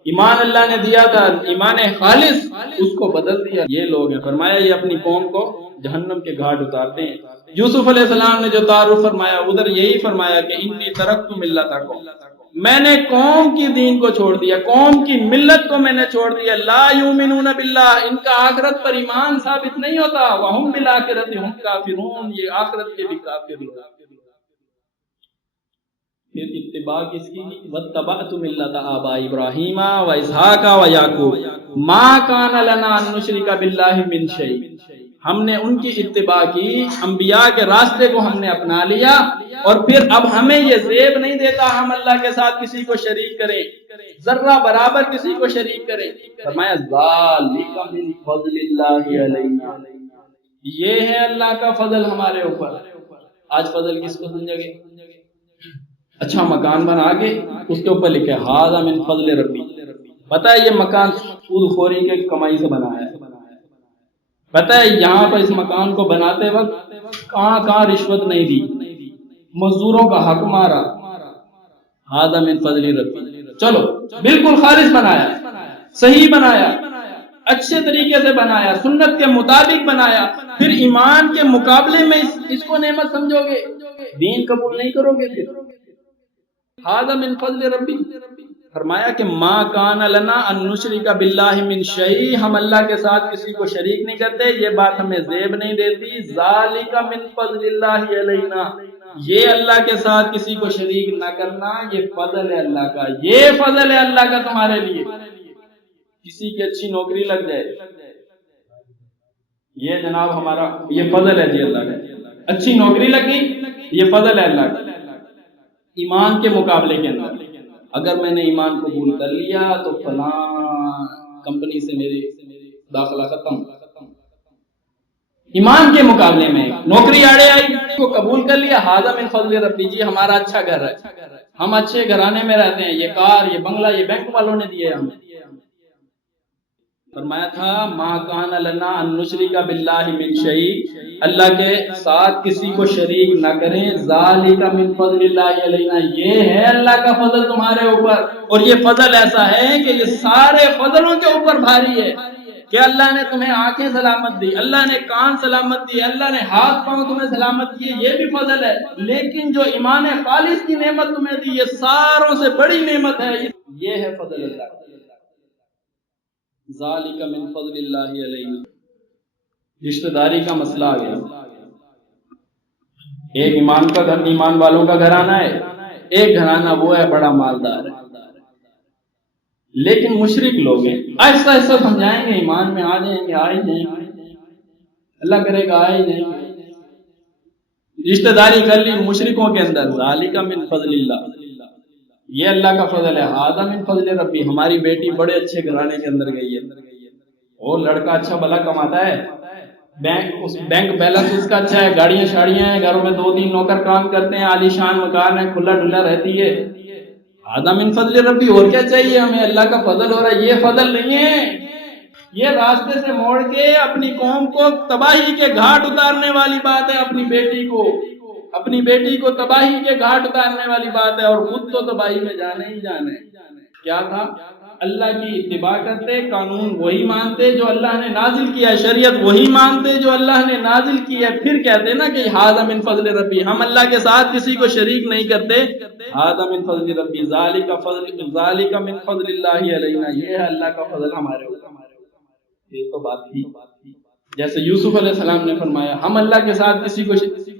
ایمان اللہ نے دیا تھا، ایمان خالص، اس کو بدل دیا۔ یہ لوگ ہیں، فرمایا یہ اپنی قوم کو جہنم کے گھاٹ اتارتے ہیں۔ یوسف علیہ السلام نے جو تعارف فرمایا ادھر یہی فرمایا کہ انی ترکت ملت قوم، میں نے قوم کی دین کو چھوڑ دیا، قوم کی ملت کو میں نے چھوڑ دیا۔ لا یؤمنون باللہ، ان کا آخرت پر ایمان ثابت نہیں ہوتا، وہم بالآخرۃ ہم کافرون، یہ آخرت کے بھی کافر ہیں۔ پھر اتباع کس کی؟ واتبعت ملۃ آباء ابراہیم و اسحاق و یعقوب ما کان لنا ان نشرک باللہ من شیء، ہم نے ان کی اتباع کی، انبیاء کے راستے کو ہم نے اپنا لیا، اور پھر اب ہمیں یہ زیب نہیں دیتا ہم اللہ کے ساتھ کسی کو شریک کریں، ذرہ برابر کسی کو شریک کریں۔ فرمایا ذالک من فضل اللہ علینا، یہ ہے اللہ کا فضل ہمارے اوپر۔ آج فضل کس کو سمجھا گیا؟ اچھا مکان بنا کے اس کے اوپر لکھے ھذا من فضل ربی، پتہ ہے یہ مکان سود خوری کے کمائی سے بنا ہے، پتہ ہے یہاں پر اس مکان کو بناتے وقت کہاں کہاں رشوت نہیں دی، مزدوروں کا حق مارا، ھذا من فضل ربی، چلو بالکل خالص بنایا، صحیح بنایا، اچھے طریقے سے بنایا، سنت کے مطابق بنایا، پھر ایمان کے مقابلے میں اس کو نعمت سمجھو گے، دین قبول نہیں کرو گے، پھر ھذا من فضل ربی۔ فرمایا کہ ما کان لنا ان نشرک باللہ من شیء، ہم اللہ کے ساتھ کسی کو شریک نہیں کرتے، یہ بات ہمیں زیب نہیں دیتی، ذالک من فضل اللہ علینا، یہ اللہ کے ساتھ کسی کو شریک نہ کرنا یہ فضل ہے اللہ کا، یہ فضل ہے اللہ کا تمہارے لیے۔ کسی کی اچھی نوکری لگ جائے، یہ جناب ہمارا یہ فضل ہے جی اللہ کا، اچھی نوکری لگی یہ فضل ہے اللہ کا۔ ایمان کے مقابلے کے اندر اگر میں نے ایمان قبول کر لیا تو فلاں کمپنی سے میری داخلہ ختم، ایمان کے مقابلے میں نوکری آڑے آئی کو قبول کر لیا، ھذا من فضل ربی، جی ہمارا اچھا گھر ہے، ہم اچھے گھرانے میں رہتے ہیں، یہ کار یہ بنگلہ یہ بینک والوں نے دیے ہمیں۔ فرمایا تھا ما کان لنا ان نشرک باللہ من شیء، اللہ کے ساتھ کسی کو شریک نہ کریں، ذالک من فضل اللہ علینا، یہ ہے اللہ کا فضل تمہارے اوپر، اور یہ فضل ایسا ہے کہ یہ سارے فضلوں کے اوپر بھاری ہے، کہ اللہ نے تمہیں آنکھیں سلامت دی، اللہ نے کان سلامت دی، اللہ نے ہاتھ پاؤں تمہیں سلامت کیے، یہ بھی فضل ہے، لیکن جو ایمان خالص کی نعمت تمہیں دی یہ ساروں سے بڑی نعمت ہے، یہ ہے فضل اللہ کا۔ ذالک من فضل اللہ علینا۔ رشتہ داری کا مسئلہ آ گیا، ایک ایمان کا گھر، ایمان والوں کا گھرانہ ہے، ایک گھرانہ وہ ہے بڑا مالدار ہے، لیکن مشرک لوگ ہیں، ایسا ایسا سمجھائیں گے ایمان میں آ جائیں گے، آ ہی جائیں گے، اللہ کرے گا آ ہی جائیں گے، رشتہ داری کر لی مشرکوں کے اندر، ذالک من فضل اللہ، یہ اللہ کا فضل ہے، ھذا من فضل ربی، ہماری بیٹی بڑے اچھے گھرانے کے اندر گئی ہے، اور لڑکا اچھا بھلا کماتا ہے، بینک بیلنس اس کا اچھا ہے، گاڑیاں شاڑیاں ہیں، گھروں میں 2-3 نوکر کام کرتے ہیں، عالی شان مکان ہے، کھلا ڈھلا رہتی ہے، ھذا من فضل ربی، اور کیا چاہیے ہمیں، اللہ کا فضل ہو رہا ہے، یہ فضل نہیں ہے، یہ راستے سے موڑ کے اپنی قوم کو تباہی کے گھاٹ اتارنے والی بات ہے، اپنی بیٹی کو تباہی کے گھاٹ اتارنے والی بات ہے، اور خود تو تباہی میں جانے ہی جانے۔ کیا تھا؟ اللہ کی اتباع کرتے، قانون وہی مانتے جو اللہ نے نازل کیا ہے، شریعت وہی مانتے جو اللہ نے نازل کی ہے، پھر کہتے نا کہ ھذا من فضل ربی، ہم اللہ کے ساتھ کسی کو شریک نہیں کرتے، ھذا من فضل ربی، ذالک من فضل اللہ علینا، یہ ہے اللہ کا فضل ہمارے اوپر۔ یہ تو بات تھی، جیسے یوسف علیہ السلام نے فرمایا ہم اللہ کے ساتھ کسی کو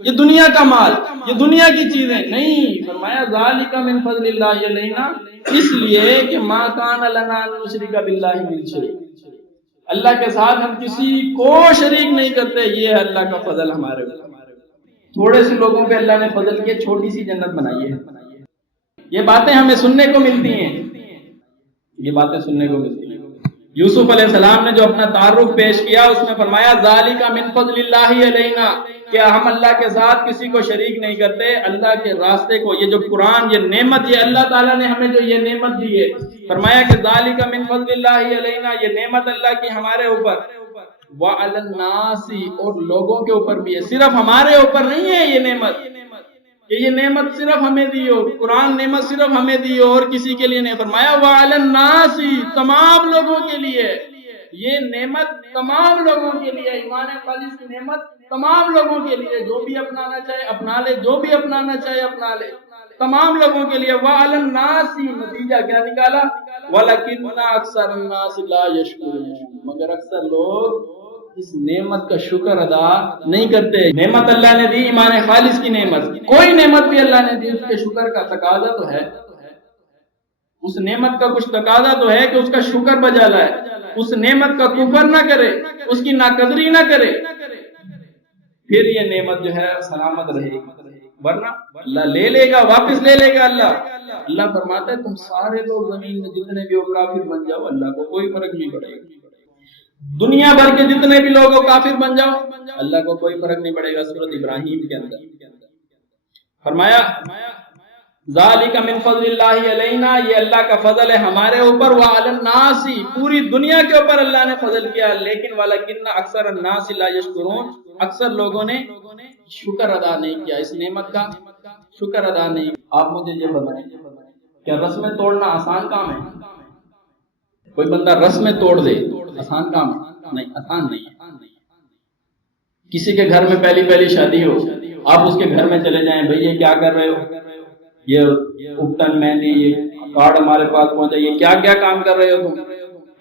یہ دنیا کا مال، یہ دنیا کی چیزیں نہیں، فرمایا ذالک من فضل اللہ علینا، اس لیے کہ ما کان لنا ان نشرک باللہ من شیء، اللہ کے ساتھ ہم کسی کو شریک نہیں کرتے، یہ ہے اللہ کا فضل ہمارے اوپر۔ تھوڑے سے لوگوں پہ اللہ نے فضل کیا، چھوٹی سی جنت بنائی ہے، یہ باتیں ہمیں سننے کو ملتی ہیں، یہ باتیں سننے کو ملتی ہیں۔ یوسف علیہ السلام نے جو اپنا تعارف پیش کیا اس میں فرمایا ذالک من فضل اللہ علینا، کہ ہم اللہ کے ساتھ کسی کو شریک نہیں کرتے، اللہ کے راستے کو، یہ جو قرآن، یہ نعمت، یہ اللہ تعالیٰ نے ہمیں جو یہ نعمت دی ہے، فرمایا کہ ذالک من فضل اللہ علینا، یہ نعمت اللہ کی ہمارے اوپر، وعلی الناس، اور لوگوں کے اوپر بھی ہے، صرف ہمارے اوپر نہیں ہے یہ نعمت، کہ یہ نعمت صرف ہمیں دی ہو، قرآن نعمت صرف ہمیں دی ہو اور کسی کے لیے نہیں، فرمایا وعلی الناس، تمام لوگوں کے لیے، یہ نعمت تمام لوگوں کے لیے، ایمان خالص کی نعمت تمام لوگوں کے لیے، جو بھی اپنانا چاہے اپنا لے، جو بھی اپنانا چاہے اپنا لے، تمام لوگوں کے لیے، وعلی الناس، نتیجہ کیا نکالا، وَلَكِنَّ أَكْثَرَ النَّاسِ لَا يَشْكُرُونَ، مگر اکثر لوگ اس نعمت کا شکر ادا نہیں کرتے. نعمت اللہ نے دی، ایمان خالص کی نعمت، کوئی نعمت بھی اللہ نے دی اس کے شکر کا تقاضا تو ہے، اس نعمت کا کچھ تقاضا تو ہے کہ اس کا شکر بجا لائے، اس نعمت کا کفر نہ کرے، اس کی ناقدری نہ کرے، پھر یہ نعمت جو ہے سلامت رہے گی. ورنہ اللہ لے لے گا، واپس لے لے گا. اللہ فرماتا ہے تم سارے لوگ زمین میں جتنے بھی ہو کافر بن جاؤ، اللہ کو کوئی فرق نہیں پڑے گا. دنیا بھر کے جتنے بھی لوگ ہو کافر بن جاؤ، اللہ کو کوئی فرق نہیں پڑے گا. سورۃ ابراہیم کے اندر فرمایا ذالک من فضل اللہ علینا، یہ اللہ کا فضل ہے ہمارے اوپر. وعلی الناس، پوری دنیا کے اوپر اللہ نے فضل کیا. لیکن ولکن اکثر الناس لا یشکرون، اکثر لوگوں نے شکر ادا نہیں کیا، اس نعمت کا شکر ادا نہیں. آپ مجھے یہ بتائیں کیا رسمیں توڑنا آسان کام ہے؟ کوئی بندہ رسمیں توڑ دے آسان کام ہے؟ نہیں، آسان نہیں ہے. کسی کے گھر میں پہلی شادی ہو، آپ اس کے گھر میں چلے جائیں، بھئی یہ کیا کر رہے ہو، یہ اپٹن مہندی، یہ کارڈ ہمارے پاس پہنچا، یہ کیا کام کر رہے ہو تم،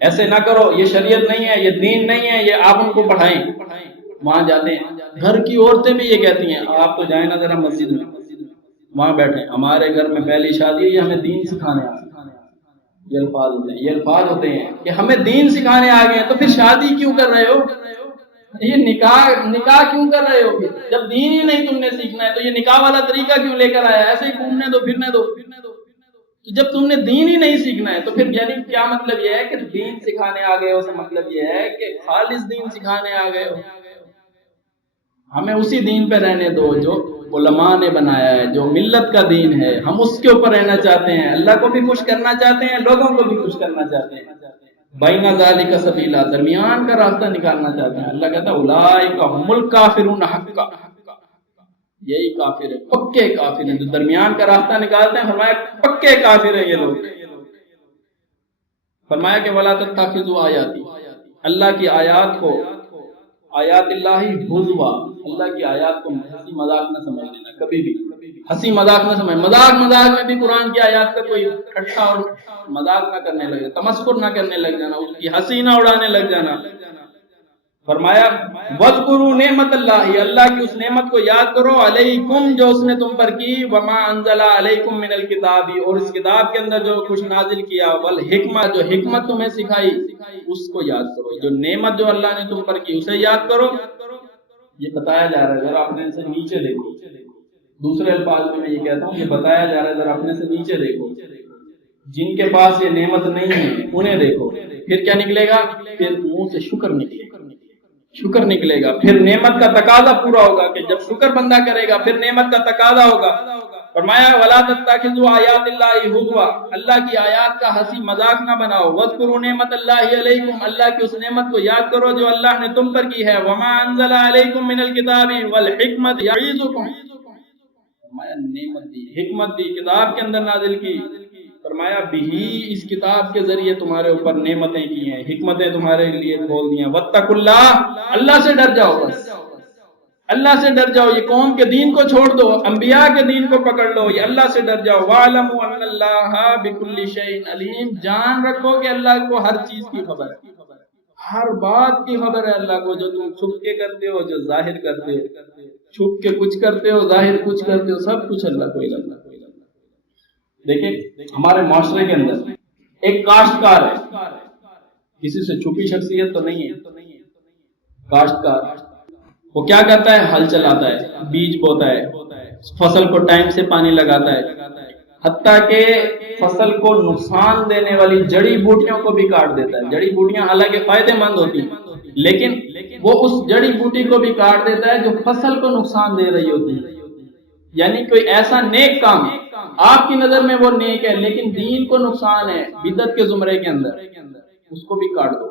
ایسے نہ کرو، یہ شریعت نہیں ہے، یہ دین نہیں ہے، یہ آپ ان کو پڑھائیں. وہاں جاتے ہیں، گھر کی عورتیں بھی یہ کہتی ہیں آپ تو جائیں نا ذرا مسجد میں، وہاں بیٹھیں، ہمارے گھر میں پہلی شادی ہے، یہ ہمیں دین سکھانے آ گئے. یہ الفاظ ہوتے ہیں کہ ہمیں دین سکھانے آ گئے ہیں. تو پھر شادی کیوں کر رہے ہو، یہ نکاح کیوں کر رہے ہو؟ جب دین ہی نہیں تم نے سیکھنا ہے تو یہ نکاح والا طریقہ کیوں لے کر آیا؟ ایسے ہی گھومنے دو پھرنے دو. جب تم نے دین ہی نہیں سیکھنا ہے تو پھر یعنی کیا مطلب یہ ہے کہ دین سکھانے آ گئے ہو؟ سے مطلب یہ ہے کہ خالص دین سکھانے آ گئے ہو. ہمیں اسی دین پہ رہنے دو جو علماء نے بنایا ہے، جو ملت کا دین ہے، ہم اس کے اوپر رہنا چاہتے ہیں. اللہ کو بھی خوش کرنا چاہتے ہیں، لوگوں کو بھی خوش کرنا چاہتے ہیں. بین ذالک سبیلا، درمیان کا راستہ نکالنا چاہتے ہیں. اللہ کہتا ہے اولئک هم الکافرون حقا، یہی کافر ہے، پکے کافر ہیں جو درمیان کا راستہ نکالتے ہیں. فرمایا پکے کافر ہیں یہ لوگ. فرمایا کہ ولا تتخذوا آیاتی، اللہ کی آیات کو، آیات اللہ ہزوا، اللہ کی آیات کو ہنسی مذاق نہ سمجھ لینا کبھی بھی. ہنسی مذاق نہ سمجھ، مذاق میں بھی قرآن کی آیات کا کوئی ٹھٹھا اور مذاق نہ کرنے لگے، تمسخر نہ کرنے لگ جانا، اس کی ہنسی نہ اڑانے لگ جانا. فرمایا وَاذْكُرُوا نعمت اللہ، اللہ کی اس نعمت کو یاد کرو، علیکم جو اس نے تم پر کی، وما انزل علیکم من الکتاب، اور اس کتاب کے اندر جو کچھ نازل کیا، والحکمہ جو حکمت تمہیں سکھائی اس کو یاد کرو. جو نعمت جو اللہ نے تم پر کی اسے یاد کرو. یہ بتایا جا رہا ہے، ذرا اپنے سے نیچے دیکھو. دوسرے الفاظ میں یہ کہتا ہوں، یہ بتایا جا رہا ہے ذرا اپنے سے نیچے دیکھو. جن کے پاس یہ نعمت نہیں ہے انہیں دیکھو. پھر کیا نکلے گا؟ پھر منہ سے شکر نکلے گا. پھر نعمت کا تقاضا پورا ہوگا کہ جب شکر بندہ کرے گا پھر نعمت کا تقاضا ہوگا. فرمایا ولا تتخذوا آیات اللہ ہزوا، اللہ کی آیات کا ہنسی مذاق نہ بناؤ. واذکروا نعمت اللہ علیکم، اللہ کی اس نعمت کو یاد کرو جو اللہ نے تم پر کی ہے. وما انزل علیکم من الکتاب والحکمت یعظکم، فرمایا نعمت دی، حکمت دی، کتاب کے اندر نازل کی. فرمایا بھی اس کتاب کے ذریعے تمہارے اوپر نعمتیں کی ہیں، حکمتیں تمہارے لیے کھول دی ہیں. واتقوا اللہ، اللہ سے ڈر جاؤ، بس اللہ سے ڈر جاؤ. یہ قوم کے دین کو چھوڑ دو، انبیاء کے دین کو پکڑ لو، یہ اللہ سے ڈر جاؤ. وَاعْلَمُوا أَنَّ اللَّهَ بِكُلِّ شَيْءٍ عَلِيمٌ، جان رکھو کہ اللہ کو ہر چیز کی خبر ہے، ہر بات کی خبر ہے اللہ کو. جو تم چھپ کے کرتے ہو، جو ظاہر کرتے ہو، چھپ کے کچھ کرتے ہو، ظاہر کچھ کرتے ہو، سب کچھ اللہ کو علم ہے. دیکھیں ہمارے معاشرے کے اندر ایک کاشتکار ہے، کسی سے چھپی شخصیت تو نہیں ہے. کاشتکار وہ کیا کرتا ہے؟ ہل چلاتا ہے، بیج بوتا ہے، فصل کو ٹائم سے پانی لگاتا ہے، حتیٰ کہ فصل کو نقصان دینے والی جڑی بوٹیوں کو بھی کاٹ دیتا ہے. جڑی بوٹیاں حالانکہ فائدے مند ہوتی ہیں لیکن وہ اس جڑی بوٹی کو بھی کاٹ دیتا ہے جو فصل کو نقصان دے رہی ہوتی ہے. یعنی کوئی ایسا نیک کام آپ کی نظر میں وہ نیک ہے لیکن دین کو نقصان ہے بدعت کے زمرے کے اندر، اس کو بھی کاٹ دو.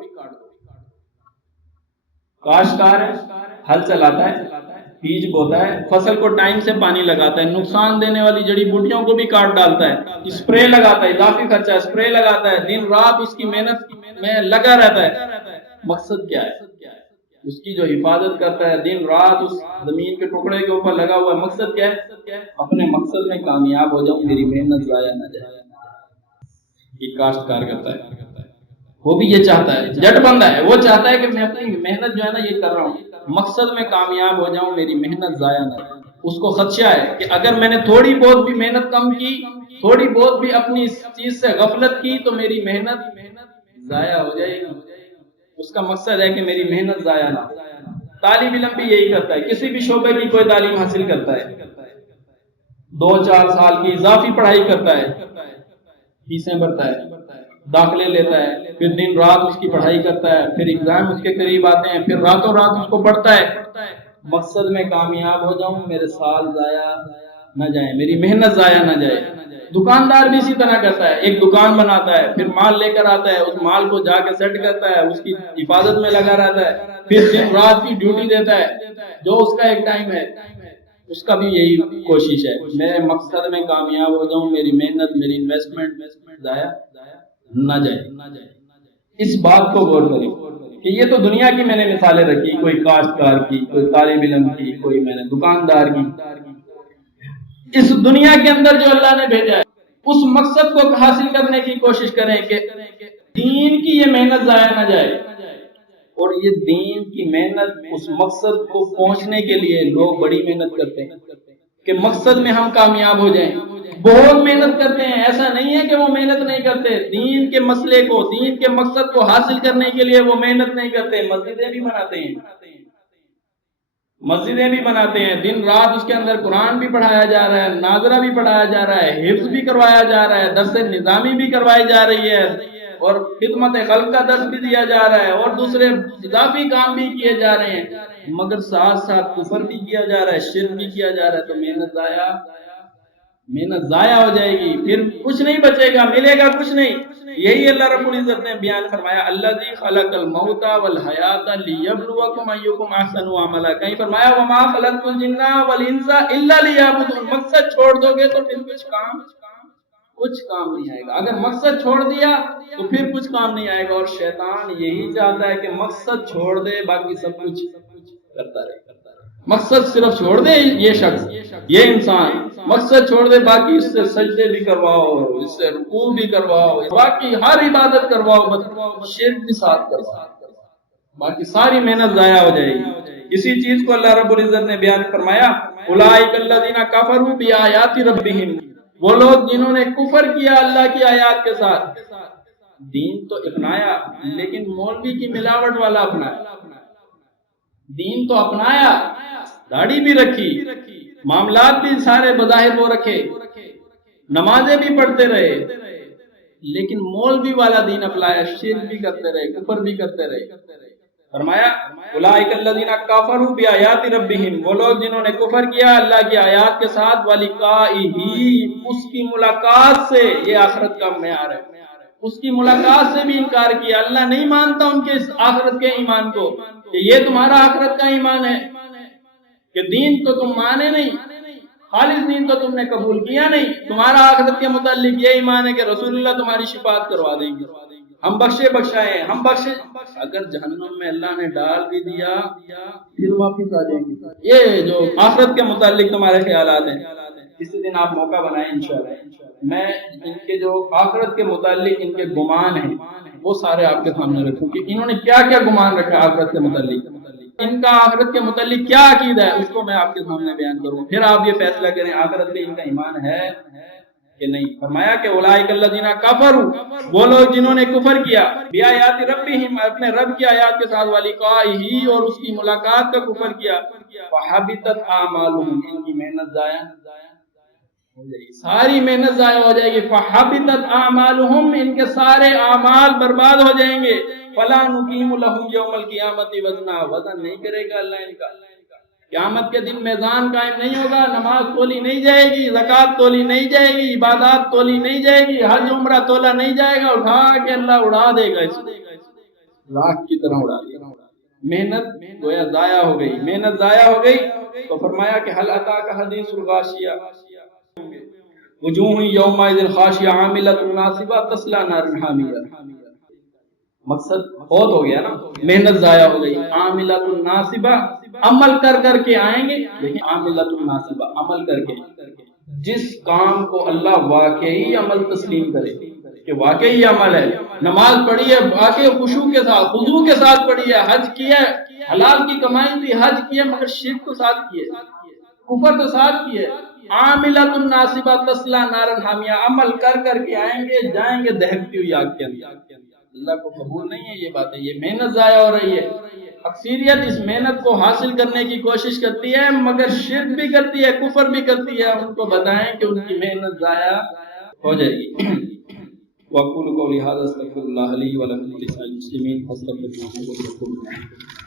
کاشتکار ہے، ہل چلاتا ہے، بیج بوتا ہے، فصل کو ٹائم سے پانی لگاتا ہے، نقصان دینے والی جڑی بوٹیوں کو بھی کاٹ ڈالتا ہے، اسپرے لگاتا ہے، اضافی خرچہ اسپرے لگاتا ہے، دن رات اس کی محنت میں لگا رہتا ہے. مقصد کیا ہے؟ اس کی جو حفاظت کرتا ہے دن رات اس زمین کے ٹکڑے کے اوپر لگا ہوا ہے. مقصد کیا ہے؟ اپنے مقصد میں کامیاب ہو جاؤں، میری محنت ضائع نہ جائے. یہ کاشتکار کرتا ہے. وہ بھی یہ چاہتا ہے، جٹ بندہ ہے، وہ چاہتا ہے کہ میں اپنی محنت جو ہے نا یہ کر رہا ہوں، مقصد میں کامیاب ہو جاؤں، میری محنت ضائع نہ ہو۔ اس کو خدشہ ہے کہ اگر میں نے تھوڑی بہت بھی محنت کم کی، تھوڑی بہت بھی اپنی اس چیز سے غفلت کی تو میری محنت ضائع ہو جائے گی۔ اس کا مقصد ہے کہ میری محنت ضائع نہ ہو۔ طالب علم بھی یہی کرتا ہے، کسی بھی شعبے کی کوئی تعلیم حاصل کرتا ہے، 2-4 سال کی اضافی پڑھائی کرتا ہے، فیسیں بھرتا ہے، داخلے لیتا ہے، پھر دن رات اس کی پڑھائی کرتا ہے، پھر ایگزام اس کے قریب آتے ہیں، پھر راتوں رات اس کو پڑھتا ہے، مقصد میں کامیاب ہو جاؤں، میرے سال ضائع نہ جائیں، میری محنت ضائع نہ جائے۔ دکاندار بھی اسی طرح کرتا ہے، ایک دکان بناتا ہے، پھر مال لے کر آتا ہے، اس مال کو جا کے سیٹ کرتا ہے، اس کی حفاظت میں لگا رہتا ہے، پھر دن رات کی ڈیوٹی دیتا ہے، جو اس کا ایک ٹائم ہے، اس کا بھی یہی کوشش ہے، میں مقصد میں کامیاب ہو جاؤں، میری محنت، میری انویسٹمنٹ ضائع نہ جائے۔ اس بات کو غور کریں کہ یہ تو دنیا کی میں نے مثالیں رکھی، کوئی کاشتکار کی، کوئی طالب علم کی، کوئی میں نے دکاندار کی۔ اس دنیا کے اندر جو اللہ نے بھیجا ہے اس مقصد کو حاصل کرنے کی کوشش کریں کہ دین کی یہ محنت ضائع نہ جائے، اور یہ دین کی محنت، اس مقصد کو پہنچنے کے لیے لوگ بڑی محنت کرتے ہیں کہ مقصد میں ہم کامیاب ہو جائیں، بہت محنت کرتے ہیں، ایسا نہیں ہے کہ وہ محنت نہیں کرتے، دین کے مسئلے کو، دین کے مقصد کو حاصل کرنے کے لیے وہ محنت نہیں کرتے، مسجدیں بھی بناتے ہیں، دن رات اس کے اندر قرآن بھی پڑھایا جا رہا ہے، ناظرہ بھی پڑھایا جا رہا ہے، حفظ بھی کروایا جا رہا ہے، درس نظامی بھی کروائی جا رہی ہے، اور خدمت خلق کا درس بھی دیا جا رہا ہے، اور دوسرے اضافی کام بھی کیے جا رہے ہیں، مگر ساتھ ساتھ کفر بھی کیا جا رہا ہے، شرک بھی کیا جا رہا ہے، تو محنت ضائع ہو جائے گی، پھر کچھ نہیں بچے گا، ملے گا کچھ نہیں۔ یہی اللہ رب العزت نے بیان فرمایا، الذی خلق الموت والحیات لیبلوکم ایکم احسن عملا، کہیں فرمایا وما خلقت الجن والانس الا لیعبدون، مقصد چھوڑ دو گے تو پھر کچھ کام نہیں آئے گا، اگر مقصد چھوڑ دیا تو پھر کچھ کام نہیں آئے گا، اور شیطان یہی چاہتا ہے کہ مقصد چھوڑ دے، باقی سب کچھ کرتا رہے۔ مقصد صرف چھوڑ دے یہ شخص، یہ انسان مقصد چھوڑ دے، باقی اس سے سجدے بھی کرواؤ، اس سے رکوع بھی کرواؤ، باقی ہر عبادت کرواؤ، بس شرک بھی ساتھ کرواؤ، باقی ساری محنت ضائع ہو جائے گی۔ اسی چیز کو اللہ رب العزت نے بیان فرمایا، اولئک الذین کفروا بآیات ربہم، وہ لوگ جنہوں نے کفر کیا اللہ کی آیات کے ساتھ، دین تو اپنایا لیکن مولوی کی ملاوٹ والا اپنایا، دین تو اپنایا، داڑھی بھی رکھی، معاملات بھی سارے بظاہر وہ رکھے، نمازیں بھی پڑھتے رہے، لیکن مولوی والا دین اپنایا، شرک بھی کرتے رہے، کفر بھی کرتے رہے۔ فرمایا اولئک الذین کفروا بآیات ربہم، وہ لوگ جنہوں نے کفر کیا اللہ کی آیات کے ساتھ، ولقائہ، اس کی ملاقات سے، یہ آخرت کا معیار ہے، اس کی ملاقات سے بھی انکار کیا، اللہ نہیں مانتا ان کے اس آخرت کے ایمان کو، کہ یہ تمہارا آخرت کا ایمان ہے، کہ دین تو تم مانے نہیں، خالص دین تو تم نے قبول کیا نہیں، تمہارا آخرت کے متعلق یہ ایمان ہے کہ رسول اللہ تمہاری شفاعت کروا دیں گے، ہم بخشے بخشائے، ہم بخشے، اگر جہنم میں اللہ نے ڈال بھی دیا پھر واپس آ جائیں گے۔ یہ جو آخرت کے متعلق تمہارے خیالات ہیں، کسی دن آپ موقع بنائیں انشاءاللہ، میں ان کے جو آخرت کے متعلق ان کے گمان ہیں وہ سارے آپ کے سامنے رکھوں کہ انہوں نے کیا کیا گمان رکھا آخرت کے متعلق، ان کا آخرت کے متعلق کیا عقیدہ ہے، اس کو میں آپ کے سامنے بیان کروں، پھر آپ یہ فیصلہ کریں آخرت پہ ان کا ایمان ہے کہ نہیں۔ فرمایا کہ اولئک الذین کفروا، وہ لوگ جنہوں نے کفر کیا، بآیات ربہم، اپنے رب کی آیات کے ساتھ، ولقائہ، اور اس کی ملاقات کا کفر کیا، فحبطت اعمالہم، ان کی محنت ضائع ہو جائے گی، ساری محنت ضائع ہو جائے گی، فحبطت اعمالہم، ان کے سارے اعمال برباد ہو جائیں گے، فلا نقیم لہم یوم القیامت وزنا، وزن نہیں کرے گا اللہ ان کا، قیامت کے دن میزان قائم نہیں ہوگا، نماز تولی نہیں جائے گی، زکوٰۃ تولی نہیں جائے گی، عبادات تولی نہیں جائے گی، حج عمرہ تولا نہیں جائے گا، اٹھا کے اللہ اڑا دے گا، اس راکھ کی طرح اڑا دے گا، محنت گویا ضائع ہو گئی، محنت ضائع ہو گئی، تو فرمایا کہ حل اتاک حدیث الغاشیہ، وجوہ یومئذ خاشعہ عاملۃ ناصبہ تصلی نارا حامیہ، مقصد بہت ہو گیا نا، محنت ضائع ہو گئی، عاملۃ ناصبہ، عمل کر کر کے آئیں گے، لیکن عاملۃ ناصبہ، عمل کر کے، جس کام کو اللہ واقعی عمل تسلیم کرے، کہ واقعی یہ عمل ہے. نماز پڑھی ہے واقعی خضوع کے ساتھ پڑھی ہے، حج کیا، حلال کی کمائی تھی، حج کیا، مگر شرک تو ساتھ کیے، کفر تو ساتھ کیے. عاملۃ ناصبہ تصلی نارا حامیہ، عمل کر کر کے آئیں گے جائیں گے دہکتی ہوئی آگ کے اندر. اللہ کو قبول نہیں ہے یہ باتیں، یہ محنت ضائع ہو رہی ہے. اکثریت اس محنت کو حاصل کرنے کی کوشش کرتی ہے مگر شرک بھی کرتی ہے، کفر بھی کرتی ہے. ان کو بتائیں کہ ان کی محنت ضائع ہو جائے گی. وَأَقُولُ قَوْلِي هَٰذَا أَسْتَغْفِرُ اللَّهَ لِي وَلَكُمْ وَلِسَائِرِ الْمُسْلِمِينَ فَاسْتَغْفِرُوهُ إِنَّهُ هُوَ الْغَفُورُ الرَّحِيمُ.